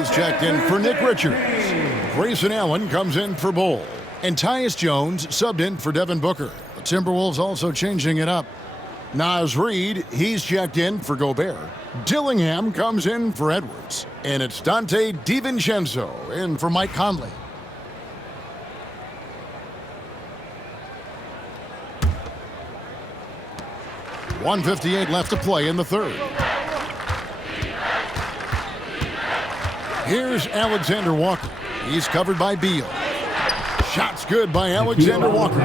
He's checked in for Nick Richards. Grayson Allen comes in for Bull. And Tyus Jones subbed in for Devin Booker. The Timberwolves also changing it up. Naz Reid, he's checked in for Gobert. Dillingham comes in for Edwards. And it's Dante DiVincenzo in for Mike Conley. .158 left to play in the third. Here's Alexander Walker. He's covered by Beal. Shot's good by Alexander Walker.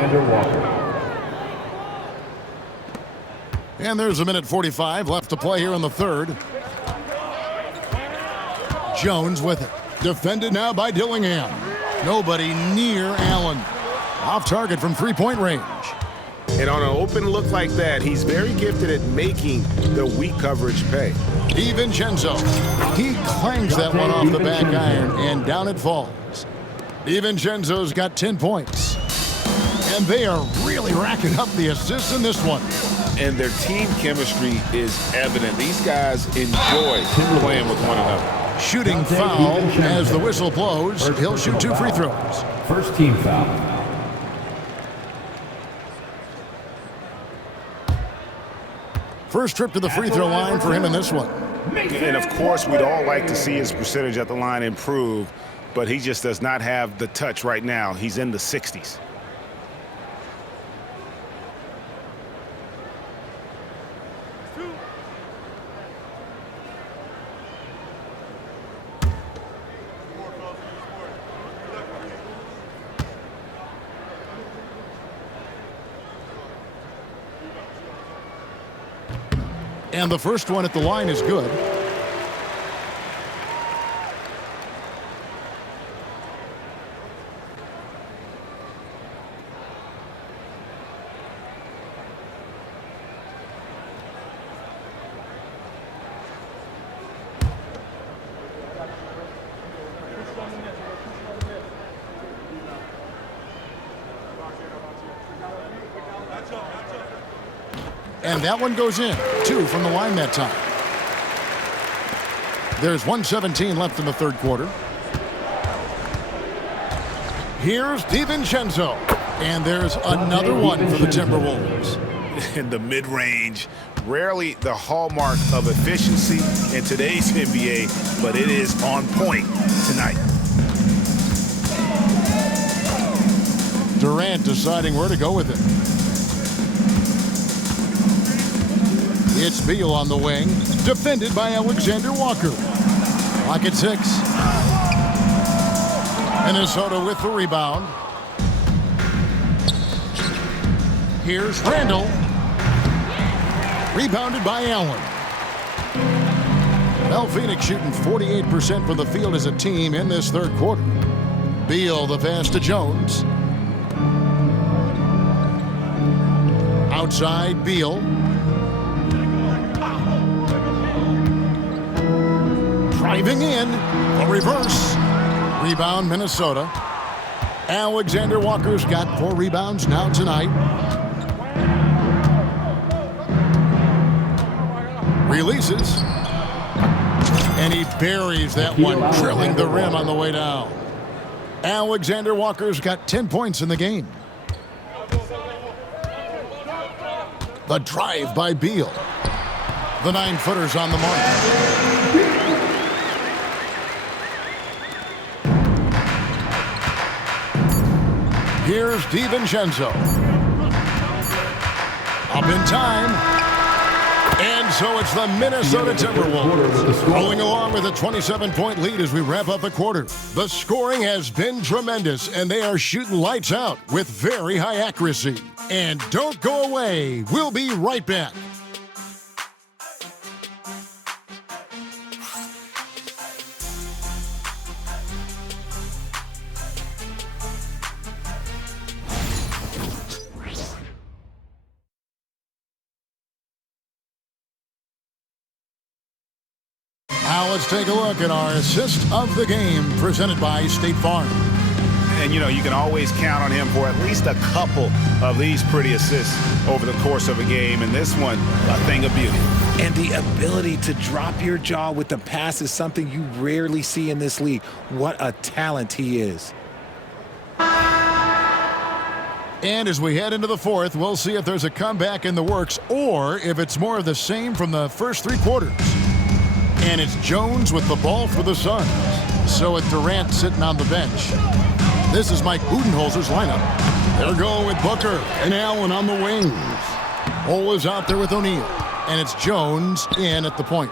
And there's a minute 45 left to play here in the third. Jones with it. Defended now by Dillingham. Nobody near Allen. Off target from three-point range. And on an open look like that, he's very gifted at making the weak coverage pay. DiVincenzo. He clangs that one off the back iron, and down it falls. DiVincenzo's got 10 points. And they are really racking up the assists in this one. And their team chemistry is evident. These guys enjoy playing with one another. Shooting foul as the whistle blows. He'll shoot 2 free throws. First team foul. First trip to the free throw line for him in this one. And of course, we'd all like to see his percentage at the line improve, but he just does not have the touch right now. He's in the 60s. And the first one at the line is good. And that one goes in. 2 from the line that time. There's 1:17 left in the third quarter. Here's DiVincenzo. And there's another one for the Timberwolves. In the mid-range, rarely the hallmark of efficiency in today's NBA, but it is on point tonight. Durant deciding where to go with it. It's Beal on the wing, defended by Alexander Walker. Clock at 6. Minnesota with the rebound. Here's Randall. Rebounded by Allen. Well, Phoenix shooting 48% from the field as a team in this third quarter. Beal the pass to Jones. Outside, Beal. Driving in, a reverse. Rebound, Minnesota. Alexander Walker's got 4 rebounds now tonight. Releases. And he buries that one, drilling the rim on the way down. Alexander Walker's got 10 points in the game. The drive by Beal. The 9-footer's on the mark. Here's DiVincenzo. Up in time. And so it's the Minnesota Timberwolves rolling along with a 27-point lead as we wrap up the quarter. The scoring has been tremendous, and they are shooting lights out with very high accuracy. And don't go away. We'll be right back. Now let's take a look at our assist of the game presented by State Farm. And, you know, you can always count on him for at least a couple of these pretty assists over the course of a game. And this one, a thing of beauty. And the ability to drop your jaw with the pass is something you rarely see in this league. What a talent he is. And as we head into the fourth, we'll see if there's a comeback in the works or if it's more of the same from the first three quarters. And it's Jones with the ball for the Suns. So with Durant sitting on the bench. This is Mike Budenholzer's lineup. They're going with Booker and Allen on the wings. Cole is out there with O'Neal. And it's Jones in at the point.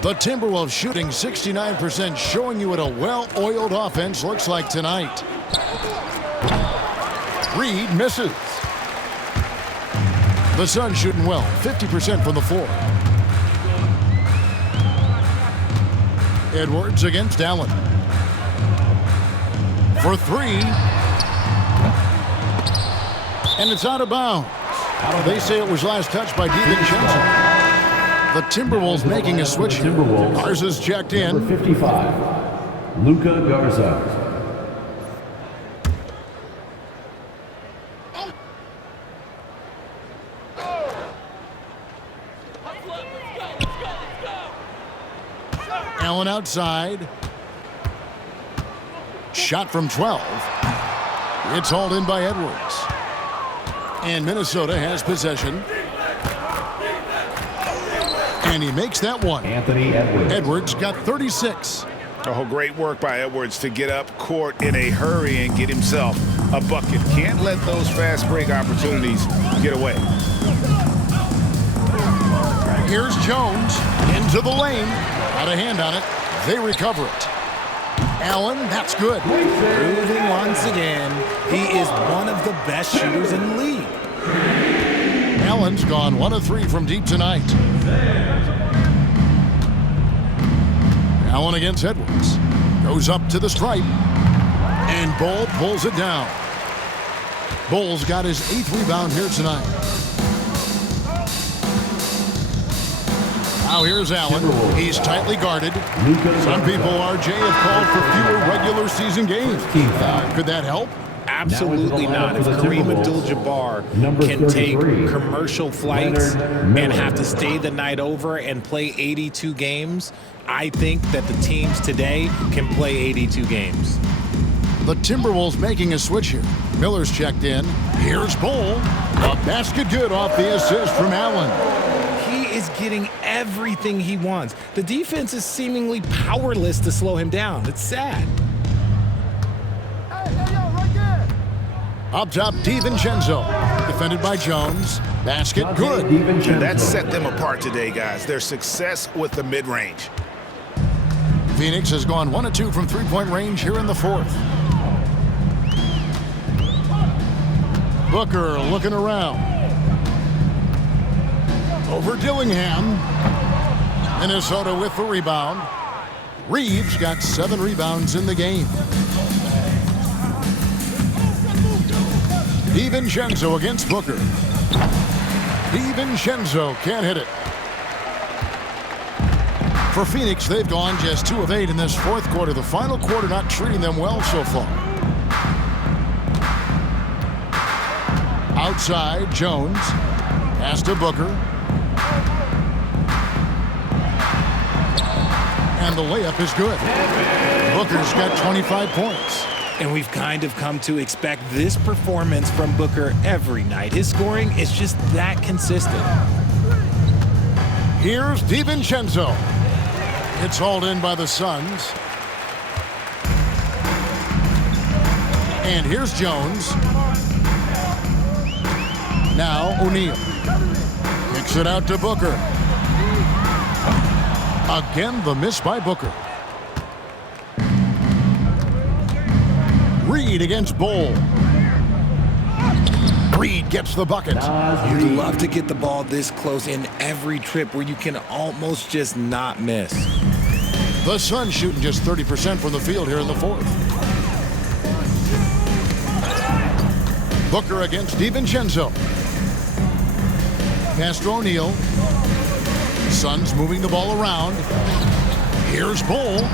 The Timberwolves shooting 69%, showing you what a well-oiled offense looks like tonight. Reed misses. The Suns shooting well, 50% from the floor. Edwards against Allen. For three. And it's out of bounds. They say it was last touched by DiVincenzo. The Timberwolves making a switch here. Garza's checked in. Number 55, Luka Garza. Allen outside. Shot from 12. It's hauled in by Edwards. And Minnesota has possession. And he makes that one. Anthony Edwards. Edwards got 36. Oh, great work by Edwards to get up court in a hurry and get himself a bucket. Can't let those fast break opportunities get away. Here's Jones into the lane. Out of hand on it. They recover it. Allen, that's good. Proving once again, he is one of the best shooters in the league. Allen's gone 1 of 3 from deep tonight. Allen against Edwards. Goes up to the stripe. And Bull pulls it down. Bull's got his 8th rebound here tonight. Now here's Allen. He's tightly guarded. Some people, RJ, have called for fewer regular season games. Could that help? Absolutely not. If Kareem Abdul-Jabbar can take commercial flights and have to stay the night over and play 82 games, I think that the teams today can play 82 games. The Timberwolves making a switch here. Miller's checked in. Here's Bull. A basket good off the assist from Allen. He is getting everything he wants. The defense is seemingly powerless to slow him down. It's sad. Up top, DiVincenzo. Defended by Jones. Basket good. And that set them apart today, guys. Their success with the mid-range. Phoenix has gone 1 of 2 from three-point range here in the fourth. Booker looking around. Over Dillingham. Minnesota with the rebound. Reeves got 7 rebounds in the game. DiVincenzo against Booker. DiVincenzo can't hit it. For Phoenix, they've gone just 2 of 8 in this fourth quarter. The final quarter not treating them well so far. Outside, Jones. Pass to Booker. And the layup is good. Booker's got 25 points. And we've kind of come to expect this performance from Booker every night. His scoring is just that consistent. Here's DiVincenzo. It's hauled in by the Suns. And here's Jones. Now O'Neal. Kicks it out to Booker. Again, the miss by Booker. Reed against Bull. Reed gets the bucket. You'd love to get the ball this close in every trip where you can almost just not miss. The Suns shooting just 30% from the field here in the fourth. Booker against DiVincenzo. Pass to O'Neal. Suns moving the ball around. Here's Bull.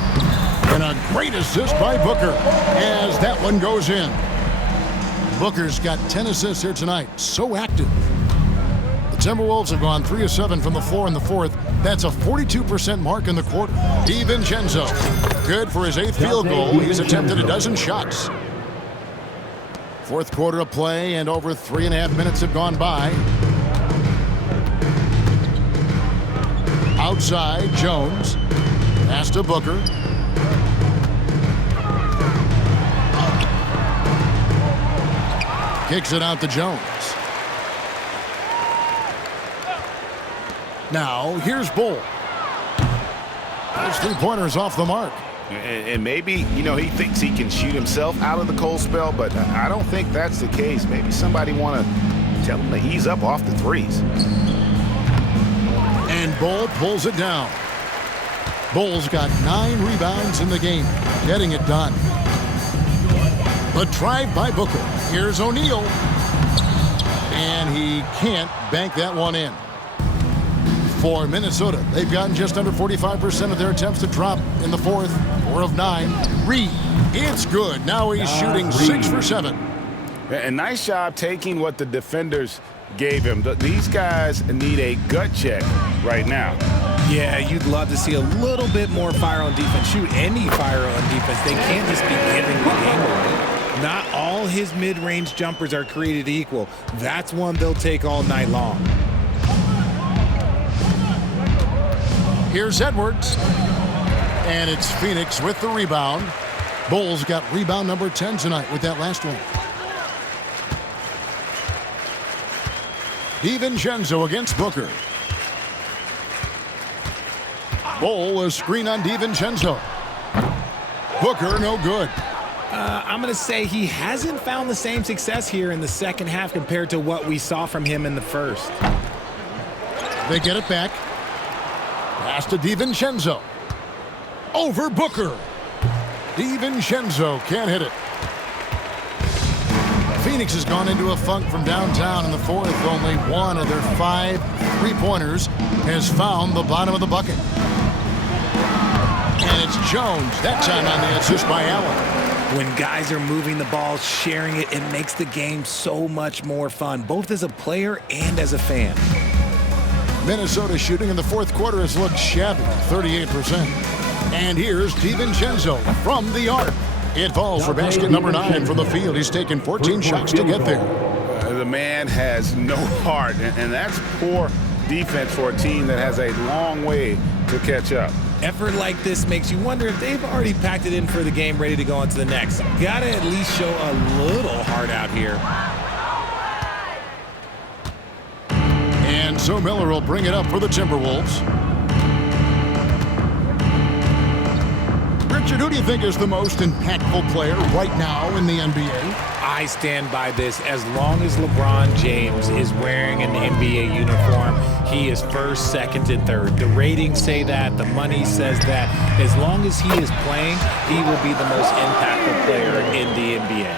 And a great assist by Booker as that one goes in. Booker's got 10 assists here tonight. So active. The Timberwolves have gone 3 of 7 from the floor in the fourth. That's a 42% mark in the quarter. DiVincenzo, good for his 8th field goal. He's attempted a dozen shots. Fourth quarter of play, and over 3.5 minutes have gone by. Outside, Jones. Pass to Booker. Kicks it out to Jones. Now, here's Bull. Those 3-pointers off the mark. And maybe, he thinks he can shoot himself out of the cold spell, but I don't think that's the case. Maybe somebody want to tell him to ease up off the threes. And Bull pulls it down. Bull's got 9 rebounds in the game, getting it done. A drive by Booker. Here's O'Neal. And he can't bank that one in. For Minnesota, they've gotten just under 45% of their attempts to drop in the fourth. 4 of 9. Reed, it's good. Now he's shooting 6 for 7. And nice job taking what the defenders gave him. These guys need a gut check right now. Yeah, you'd love to see a little bit more fire on defense. Shoot any fire on defense. They can't just be giving the game away. Not all his mid-range jumpers are created equal. That's one they'll take all night long. Here's Edwards. And it's Phoenix with the rebound. Bulls got rebound number 10 tonight with that last one. DiVincenzo against Booker. Bull, a screen on DiVincenzo. Booker, no good. I'm going to say he hasn't found the same success here in the second half compared to what we saw from him in the first. They get it back. Pass to DiVincenzo. Over Booker. DiVincenzo can't hit it. Phoenix has gone into a funk from downtown in the fourth. Only one of their 5 3-pointers has found the bottom of the bucket. And it's Jones, that time on the assist by Allen. When guys are moving the ball, sharing it, it makes the game so much more fun, both as a player and as a fan. Minnesota shooting in the fourth quarter has looked shabby, 38%. And here's DiVincenzo from the arc. It falls for basket number 9 from the field. He's taken 14 shots to get there. The man has no heart, and that's poor defense for a team that has a long way to catch up. Effort like this makes you wonder if they've already packed it in for the game, ready to go on to the next. Gotta at least show a little heart out here. And so Miller will bring it up for the Timberwolves. Richard, who do you think is the most impactful player right now in the NBA? I stand by this. As long as LeBron James is wearing an NBA uniform, he is first, second, and third. The ratings say that. The money says that. As long as he is playing, he will be the most impactful player in the NBA.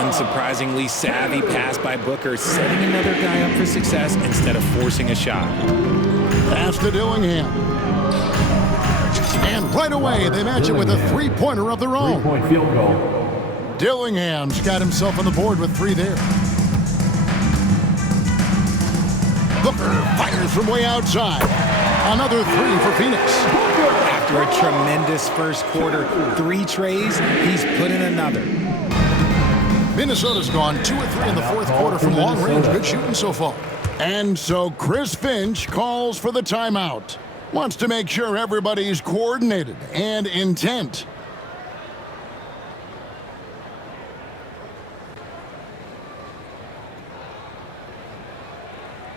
Unsurprisingly, savvy pass by Booker, setting another guy up for success instead of forcing a shot. Pass to Dillingham. And right away, they match it with a 3-pointer of their own. 3-point field goal. Dillingham's got himself on the board with 3 there. Booker fires from way outside. Another 3 for Phoenix. After a tremendous first quarter, 3 trays, he's put in another. Minnesota's gone 2 of 3 in the fourth quarter from long range. Good shooting so far. And so Chris Finch calls for the timeout. Wants to make sure everybody's coordinated and intent.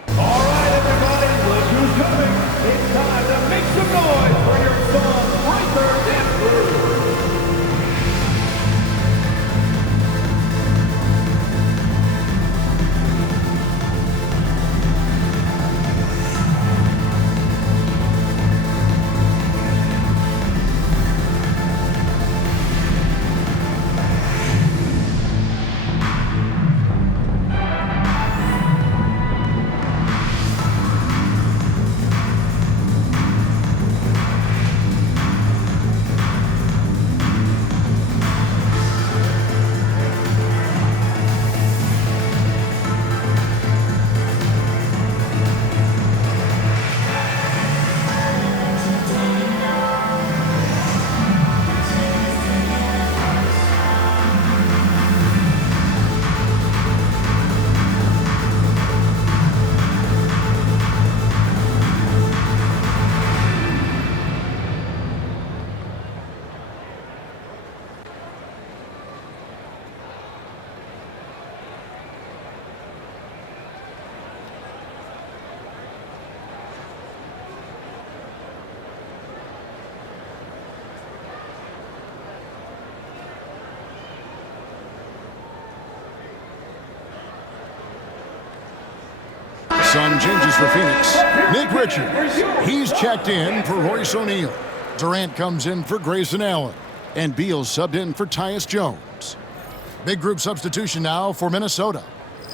All right, everybody, look who's coming. It's time to make some noise for your son, Breaker Denver. Some changes for Phoenix. Nick Richards. He's checked in for Royce O'Neal. Durant comes in for Grayson Allen. And Beal subbed in for Tyus Jones. Big group substitution now for Minnesota.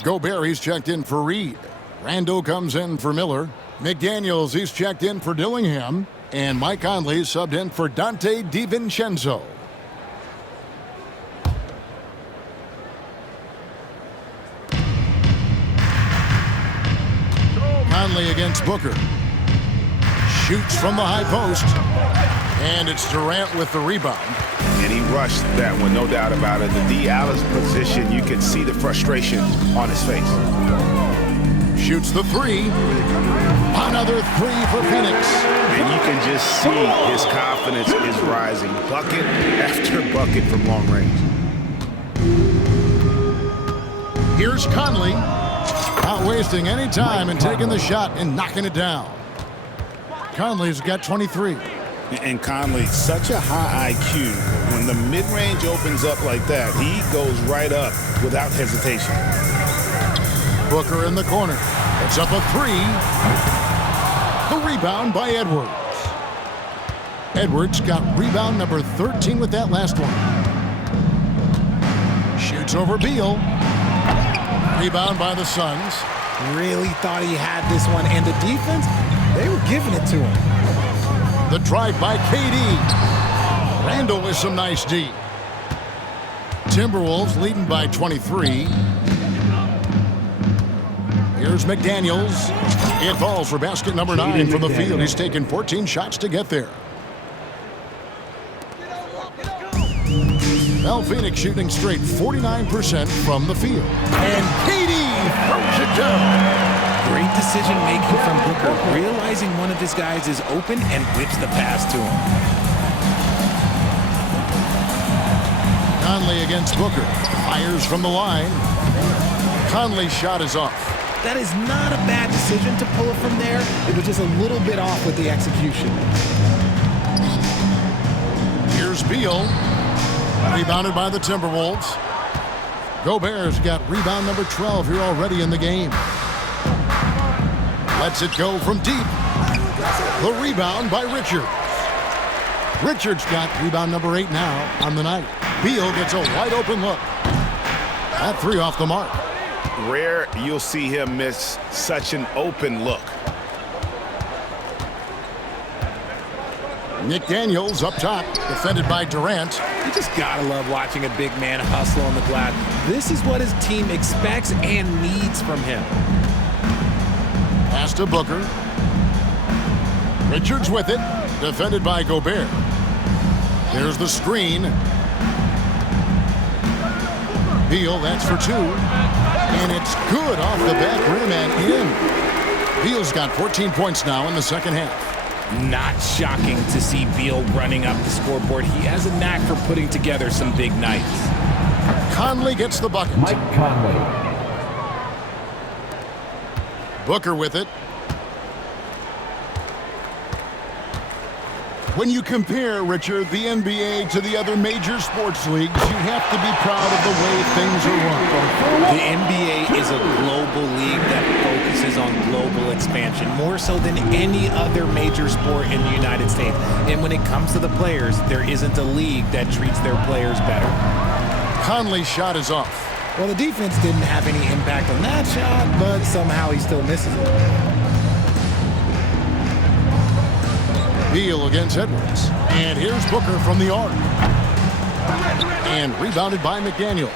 Gobert, he's checked in for Reed. Randall comes in for Miller. McDaniels, he's checked in for Dillingham. And Mike Conley subbed in for Dante DiVincenzo. Conley against Booker. Shoots from the high post. And it's Durant with the rebound. And he rushed that one, no doubt about it. The D. Allen's position, you can see the frustration on his face. Shoots the three. Another three for Phoenix. And you can just see his confidence is rising. Bucket after bucket from long range. Here's Conley. Not wasting any time and taking the shot and knocking it down. Conley's got 23. And Conley, such a high IQ. When the mid-range opens up like that, he goes right up without hesitation. Booker in the corner. It's up a three. The rebound by Edwards. Edwards got rebound number 13 with that last one. Shoots over Beal. Rebound by the Suns. Really thought he had this one, and the defense, they were giving it to him. The drive by KD. Randall with some nice D. Timberwolves leading by 23. Here's McDaniels. It falls for basket number 9 from the field. He's taken 14 shots to get there. Well, Phoenix shooting straight 49% from the field. And KD throws it down. Great decision making from Booker, realizing one of his guys is open and whips the pass to him. Conley against Booker. Fires from the line. Conley's shot is off. That is not a bad decision to pull it from there. It was just a little bit off with the execution. Here's Beal. Rebounded by the Timberwolves. Gobert's got rebound number 12 here already in the game. Lets it go from deep. The rebound by Richards. Richards got rebound number 8 now on the night. Beal gets a wide open look. That three off the mark. Rare you'll see him miss such an open look. McDaniels up top, defended by Durant. You just gotta love watching a big man hustle on the glass. This is what his team expects and needs from him. Pass to Booker. Richards with it, defended by Gobert. There's the screen. Beal, that's for 2. And it's good off the back rim and in. Beal's got 14 points now in the second half. Not shocking to see Beal running up the scoreboard. He has a knack for putting together some big nights. Conley gets the bucket. Mike Conley. Booker with it. When you compare, Richard, the NBA to the other major sports leagues, you have to be proud of the way things are run. The NBA is a global league that focuses on global expansion, more so than any other major sport in the United States. And when it comes to the players, there isn't a league that treats their players better. Conley's shot is off. Well, the defense didn't have any impact on that shot, but somehow he still misses it. Beal against Edwards. And here's Booker from the arc. And rebounded by McDaniels.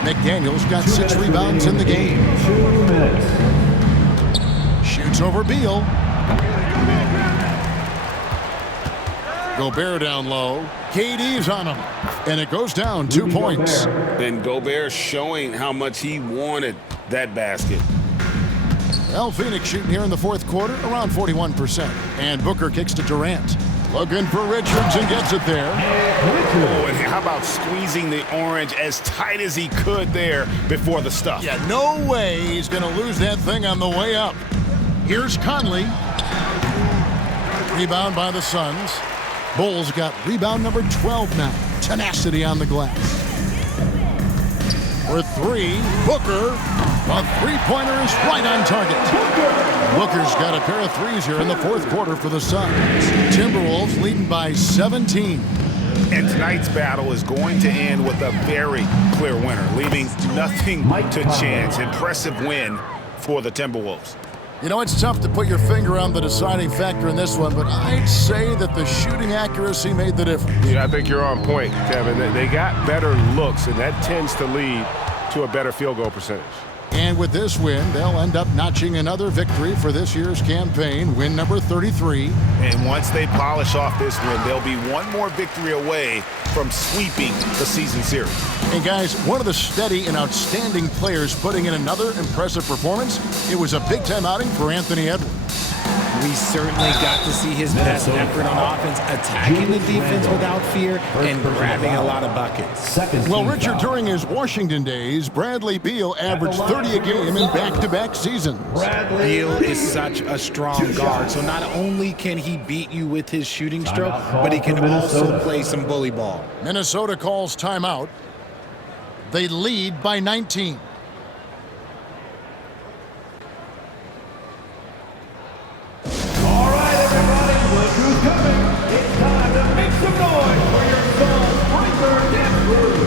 McDaniels got 6 rebounds in the game. 2 minutes. Shoots over Beal. Gobert down low. KD's on him. And it goes down 2 points. And Gobert showing how much he wanted that basket. Well, Phoenix shooting here in the fourth quarter around 41%. And Booker kicks to Durant. Looking for Richards and gets it there. Oh, and how about squeezing the orange as tight as he could there before the stuff? Yeah, no way he's going to lose that thing on the way up. Here's Conley. Rebound by the Suns. Bulls got rebound number 12 now. Tenacity on the glass. For three, Booker. A three-pointer is right on target. Booker's got a pair of threes here in the fourth quarter for the Suns. Timberwolves leading by 17. And tonight's battle is going to end with a very clear winner, leaving nothing to chance. Impressive win for the Timberwolves. You know, it's tough to put your finger on the deciding factor in this one, but I'd say that the shooting accuracy made the difference. Yeah, I think you're on point, Kevin. They got better looks, and that tends to lead to a better field goal percentage. And with this win, they'll end up notching another victory for this year's campaign, win number 33. And once they polish off this win, they'll be one more victory away from sweeping the season series. And guys, one of the steady and outstanding players putting in another impressive performance, it was a big-time outing for Anthony Edwards. We certainly got to see his best effort on offense, attacking the defense without fear and grabbing a lot of buckets. Well, Richard, during his Washington days, Bradley Beal averaged 30 a game in back-to-back seasons. Beal is such a strong guard, so not only can he beat you with his shooting stroke, but he can also play some bully ball. Minnesota calls timeout. They lead by 19. All right, everybody, look who's coming. It's time to make some noise for your Suns breaker dance crew.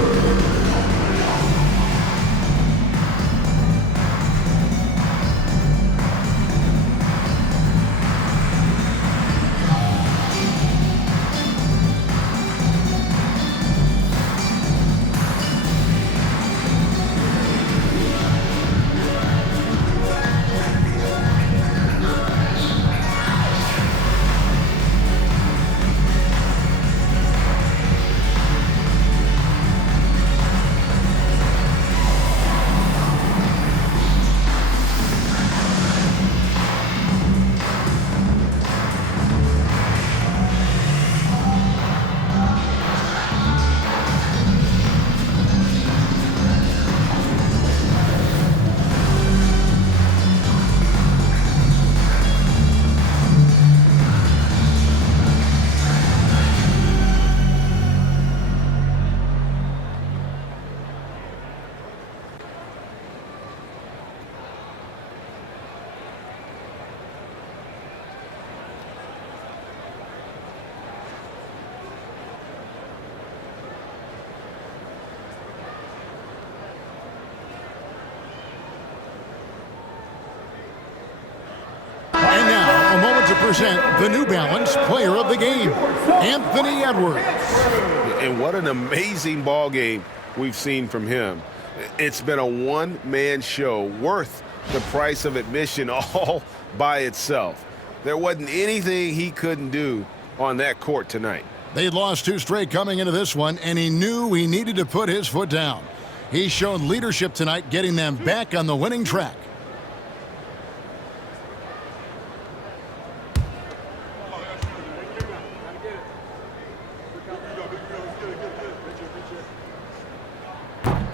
To present the New Balance Player of the Game, Anthony Edwards. And what an amazing ball game we've seen from him. It's been a one-man show worth the price of admission all by itself. There wasn't anything he couldn't do on that court tonight. They'd lost two straight coming into this one, and he knew he needed to put his foot down. He's shown leadership tonight, getting them back on the winning track.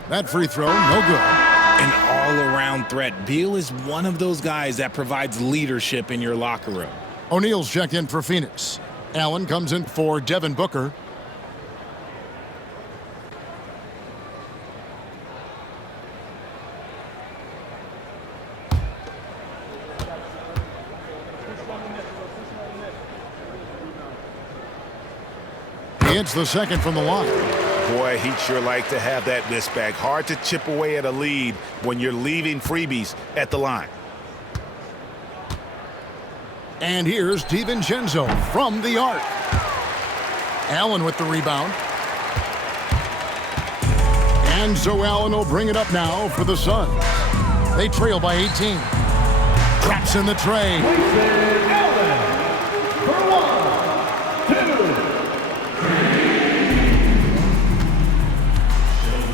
That free throw, no good. An all-around threat. Beal is one of those guys that provides leadership in your locker room. O'Neal's checked in for Phoenix. Allen comes in for Devin Booker. He hits the second from the line. Boy, he'd sure like to have that miss back. Hard to chip away at a lead when you're leaving freebies at the line. And here's DiVincenzo from the arc. Allen with the rebound. And so Allen will bring it up now for the Suns. They trail by 18. Drops in the tray. Allen for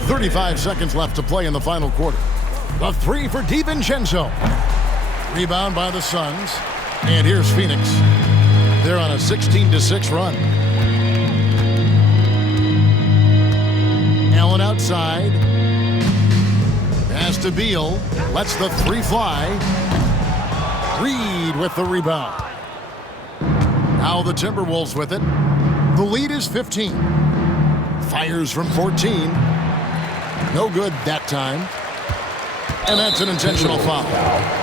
35 seconds left to play in the final quarter. The three for DiVincenzo. Rebound by the Suns. And here's Phoenix. They're on a 16-6 run. Allen outside. Pass to Beal. Lets the three fly. Reed with the rebound. Now the Timberwolves with it. The lead is 15. Fires from 14. No good that time. And that's an intentional foul.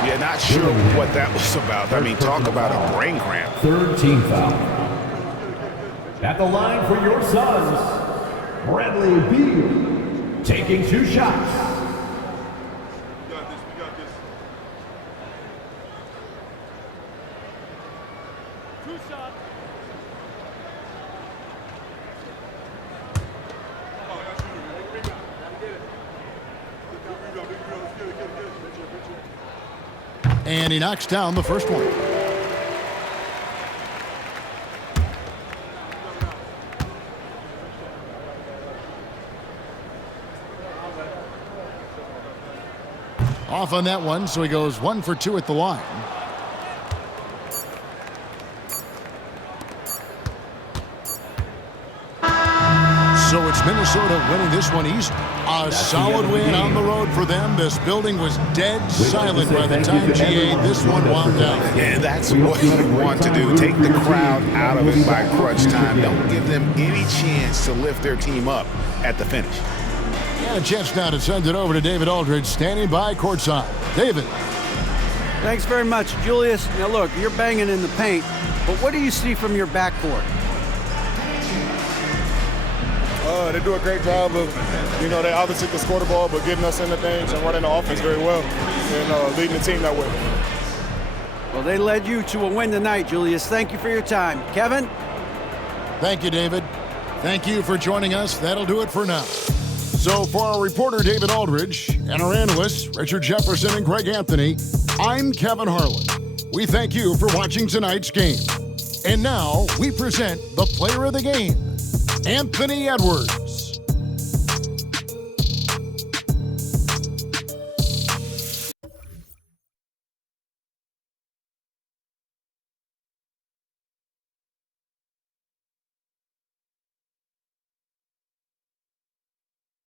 Yeah, not sure what that was about. I mean, talk about a brain cramp. Third team foul. At the line for your Suns, Bradley Beal, taking 2 shots. We got this. 2 shots. And he knocks down the first one. Off on that one, so he goes 1 for 2 at the line. So it's Minnesota winning this one easy. A solid win on the road for them. This building was dead silent by the time GA this one wound down. And that's what you want to do. Take the crowd out of it by crunch time. Don't give them any chance to lift their team up at the finish. And a chance now to send it over to David Aldridge, standing by courtside. David. Thanks very much, Julius. Now look, you're banging in the paint, but what do you see from your backcourt? They do a great job of, they obviously can score the ball, but getting us into things and running the offense very well and leading the team that way. Well, they led you to a win tonight, Julius. Thank you for your time. Kevin? Thank you, David. Thank you for joining us. That'll do it for now. So for our reporter, David Aldridge, and our analysts, Richard Jefferson and Greg Anthony, I'm Kevin Harlan. We thank you for watching tonight's game. And now we present the player of the game, Anthony Edwards.